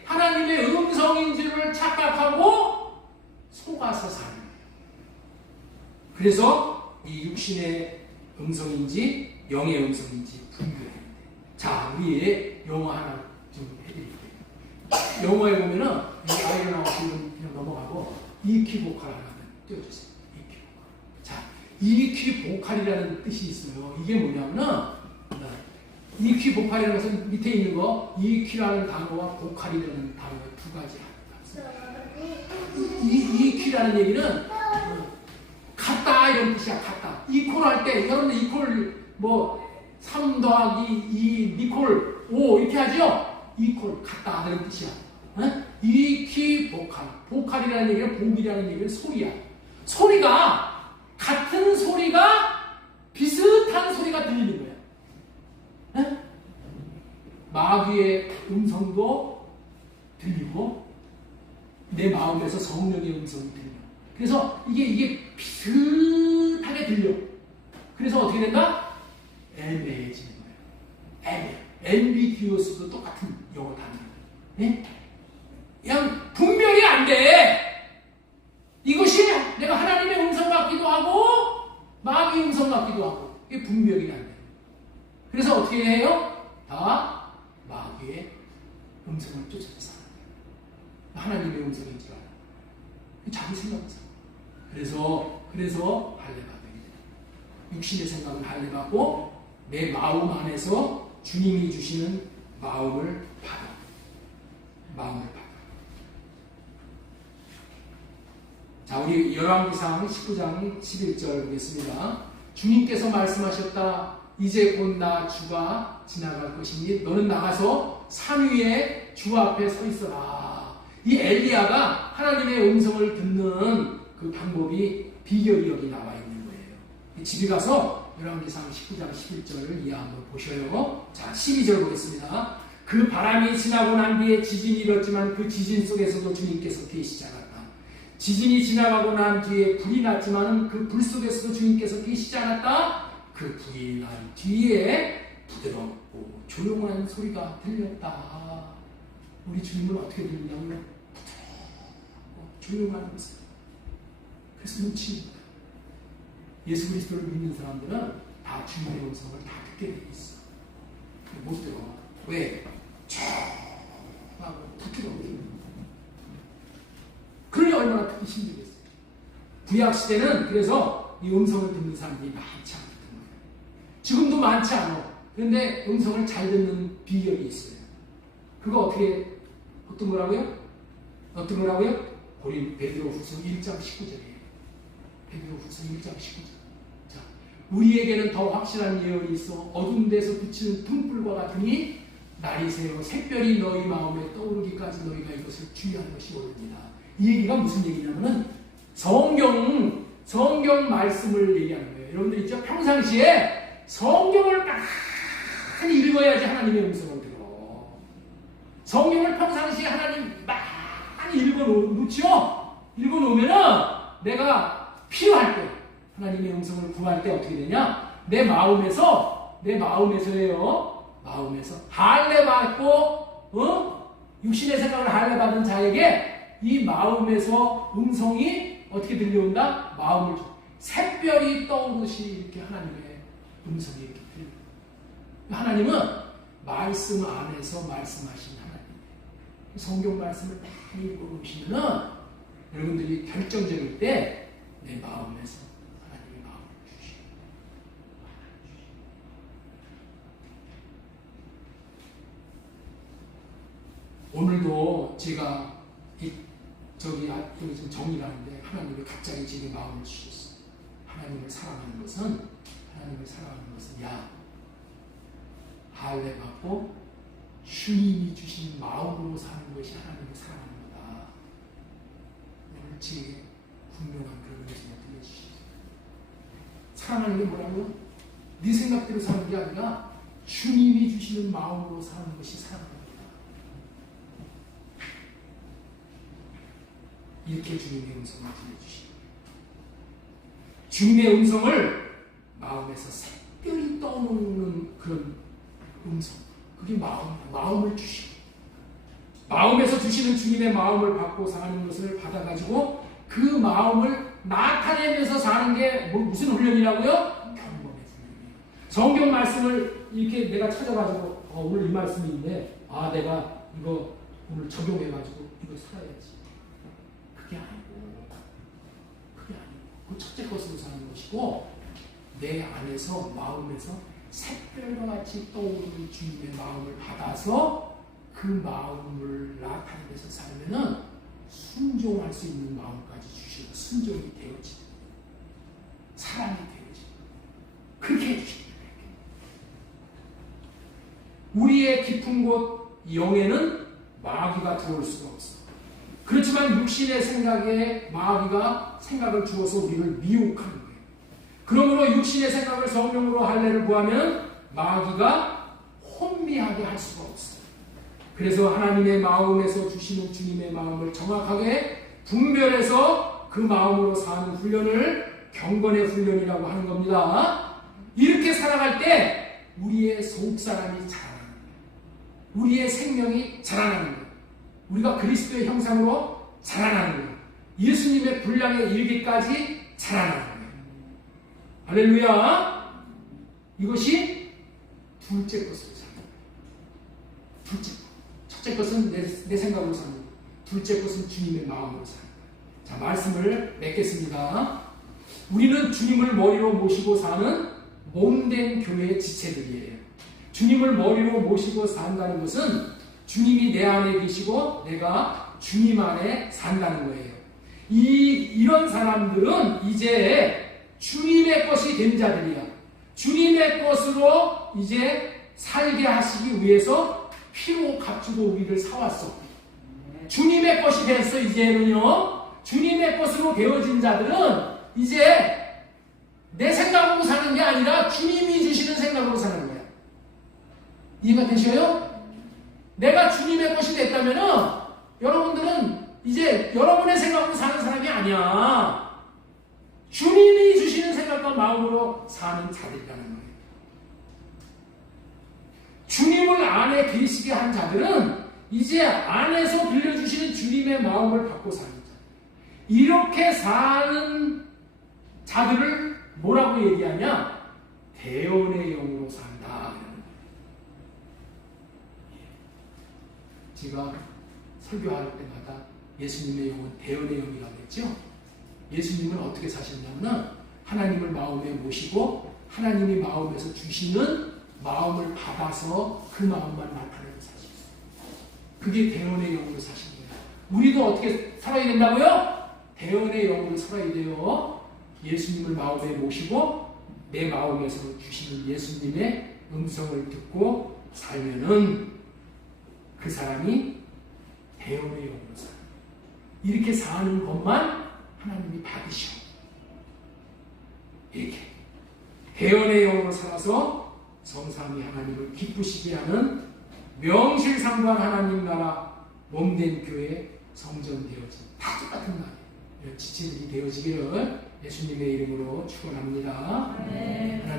하나님의 음성인 줄을 착각하고 속아서 사는 거예요. 그래서 이 육신의 음성인지 영의 음성인지 분별해야 돼요. 자, 우리 영어 하나 좀 해드릴게요. 영어에 보면은 아이를 나와서 그냥 넘어가고 EQ 보컬 하나 띄워주세요. EQ 보컬. 자, EQ 보컬이라는 뜻이 있어요. 이게 뭐냐면은 EQ 보컬이라는 것은 밑에 있는 거 EQ라는 단어와 보컬이라는 단어가 두 가지 EQ라는 얘기는 같다 이런 뜻이야. 같다. 이퀄 할 때 여러분들 이퀄 뭐 3 더하기 2 니콜 5 이렇게 하죠? 이콜 같다 하는 뜻이야. 이키 보칼. 보칼이라는 얘기는 복이라는 얘기는 소리야. 소리가 같은 소리가 비슷한 소리가 들리는 거야. 마귀의 음성도 들리고 내 마음에서 성령의 음성이 들려. 그래서 이게 비슷하게 들려. 그래서 어떻게 된다? 애매해지는 거예요. ambiguous도 똑같은 영어 단어예요. 그냥 분별이 안 돼. 이것이 내가 하나님의 음성 같기도 하고 마귀의 음성 같기도 하고 이게 분별이 안 돼. 그래서 어떻게 해요? 다 마귀의 음성을 쫓아서 사는 거예요. 하나님의 음성인 줄 알아. 자기 생각이죠. 그래서 할례받아야 돼. 육신의 생각은 할례받고 내 마음 안에서 주님이 주시는 마음을 받아. 자, 우리 열왕기상 19장 11절 보겠습니다. 주님께서 말씀하셨다. 이제 곧 나 주가 지나갈 것이니 너는 나가서 산 위에 주 앞에 서 있어라. 이 엘리야가 하나님의 음성을 듣는 그 방법이 비결이 여기 나와 있는 거예요. 집에 가서 열왕기상 19장 11절을 이해 한번 보셔요. 자, 12절 보겠습니다. 그 바람이 지나고 난 뒤에 지진이 일었지만 그 지진 속에서도 주님께서 계시지 않았다. 지진이 지나가고 난 뒤에 불이 났지만 그 불 속에서도 주님께서 계시지 않았다. 그 불이 난 뒤에 부드럽고 조용한 소리가 들렸다. 우리 주님은 어떻게 들리냐면 부드럽고 조용한 모습. 그래서 눈치는 거예요. 예수 그리스도를 믿는 사람들은 다 주님의 음성을 다 듣게 되어 있어. 못 들어. 왜? 하고 부드럽게. 그러니 얼마나 듣기 힘들겠어요. 구약시대는 그래서 이 음성을 듣는 사람들이 많지 않았던 거예요. 지금도 많지 않아. 그런데 음성을 잘 듣는 비결이 있어요. 그거 어떤 거라고요? 베드로후서 1장 19절이에요. 베드로후서 1장 19절. 자, 우리에게는 더 확실한 예언이 있어 어두운 데서 비치는 등불과 같으니 날이 새어 샛별이 너희 마음에 떠오르기까지 너희가 이것을 주의하는 것이 옳으니라. 이 얘기가 무슨 얘기냐면은 성경 말씀을 얘기하는 거예요. 여러분들 있죠? 평상시에 성경을 많이 읽어야지 하나님의 음성을 들어. 성경을 평상시에 하나님 많이 읽어놓으면은 내가 필요할 때 하나님의 음성을 구할 때 어떻게 되냐? 내 마음에서요. 마음에서 할례받고 육신의 생각을 할례받은 자에게 이 마음에서 음성이 어떻게 들려온다? 마음을 샛별이 떠오르시 이렇게 하나님의 음성이 이렇게 들려요. 하나님은 말씀 안에서 말씀하신 하나님. 성경 말씀을 많이 읽어보시면은 여러분들이 결정적일 때 내 마음에서 하나님의 마음을 주시고 오늘도 제가 여기 지금 정리를 하는데 하나님이 갑자기 제 마음을 주셨어요. 하나님을 사랑하는 것은 야 할례받고 주님이 주신 마음으로 사는 것이 하나님을 사랑하는 거다. 오늘 제게 분명한 그런 말씀을 들려주시죠. 사랑하는 게 뭐라고요? 네 생각대로 사는 게 아니라 주님이 주시는 마음으로 사는 것이 사랑하는 거다. 이렇게 주님의 음성을 들려주시고 주님의 음성을 마음에서 샛별이 떠오르는 그런 음성, 그게 마음을 주시고 마음에서 주시는 주님의 마음을 받고 사는 것을 받아가지고 그 마음을 나타내면서 사는 게 무슨 훈련이라고요? 경험의 훈련이에요. 성경 말씀을 이렇게 내가 찾아가지고 오늘 이 말씀인데 내가 이거 오늘 적용해가지고 이거 살아야지. 그게 아니고 그 첫째 것으로 사는 것이고 내 안에서 마음에서 샛별과 같이 떠오르는 주님의 마음을 받아서 그 마음을 나타내면서 살면은 순종할 수 있는 마음까지 주시고 순종이 되어지고 사랑이 되어지고 그렇게 해주시는 거예요. 우리의 깊은 곳 영에는 마귀가 들어올 수가 없어. 그렇지만 육신의 생각에 마귀가 생각을 주어서 우리를 미혹하는 거예요. 그러므로 육신의 생각을 성령으로 할례를 구하면 마귀가 혼미하게 할 수가 없어요. 그래서 하나님의 마음에서 주시는 주님의 마음을 정확하게 분별해서 그 마음으로 사는 훈련을 경건의 훈련이라고 하는 겁니다. 이렇게 살아갈 때 우리의 속사람이 자라나는 거예요. 우리의 생명이 자라나는 거예요. 우리가 그리스도의 형상으로 자라나는 거예요. 예수님의 분량의 일기까지 자라나는 거예요. 할렐루야. 이것이 둘째 것으로 사는 거예요. 둘째 것. 첫째 것은 내 생각으로 사는 거예요. 둘째 것은 주님의 마음으로 사는 거예요. 자, 말씀을 맺겠습니다. 우리는 주님을 머리로 모시고 사는 몸된 교회의 지체들이에요. 주님을 머리로 모시고 산다는 것은 주님이 내 안에 계시고 내가 주님 안에 산다는 거예요. 이런 사람들은 이제 주님의 것이 된 자들이야. 주님의 것으로 이제 살게 하시기 위해서 피로 값주고 우리를 사왔어. 주님의 것이 됐어. 이제는요. 주님의 것으로 되어진 자들은 이제 내 생각으로 사는 게 아니라 주님이 주시는 생각으로 사는 거야. 이해가 되셔요? 내가 주님의 것이 됐다면은 여러분들은 이제 여러분의 생각으로 사는 사람이 아니야. 주님이 주시는 생각과 마음으로 사는 자들이라는 거예요. 주님을 안에 계시게 한 자들은 이제 안에서 들려주시는 주님의 마음을 받고 사는 자. 이렇게 사는 자들을 뭐라고 얘기하냐? 대언의 영으로 산다. 제가 설교할 때마다 예수님의 영은 대언의 영이라고 했죠. 예수님은 어떻게 사셨냐면 하나님을 마음에 모시고 하나님이 마음에서 주시는 마음을 받아서 그 마음만 나타내는 사실이에요. 그게 대언의 영으로 사신 거예요. 우리도 어떻게 살아야 된다고요? 대언의 영으로 살아야 돼요. 예수님을 마음에 모시고 내 마음에서 주시는 예수님의 음성을 듣고 살면은 그 사람이 대언의 영으로 살아요. 이렇게 사는 것만 하나님이 받으셔. 이렇게 대언의 영으로 살아서 성삼위 하나님을 기쁘시게 하는 명실상부한 하나님 나라 몸된 교회 성전 되어진 다 똑같은 말이에요. 지체들이 되어지기를 예수님의 이름으로 축원합니다.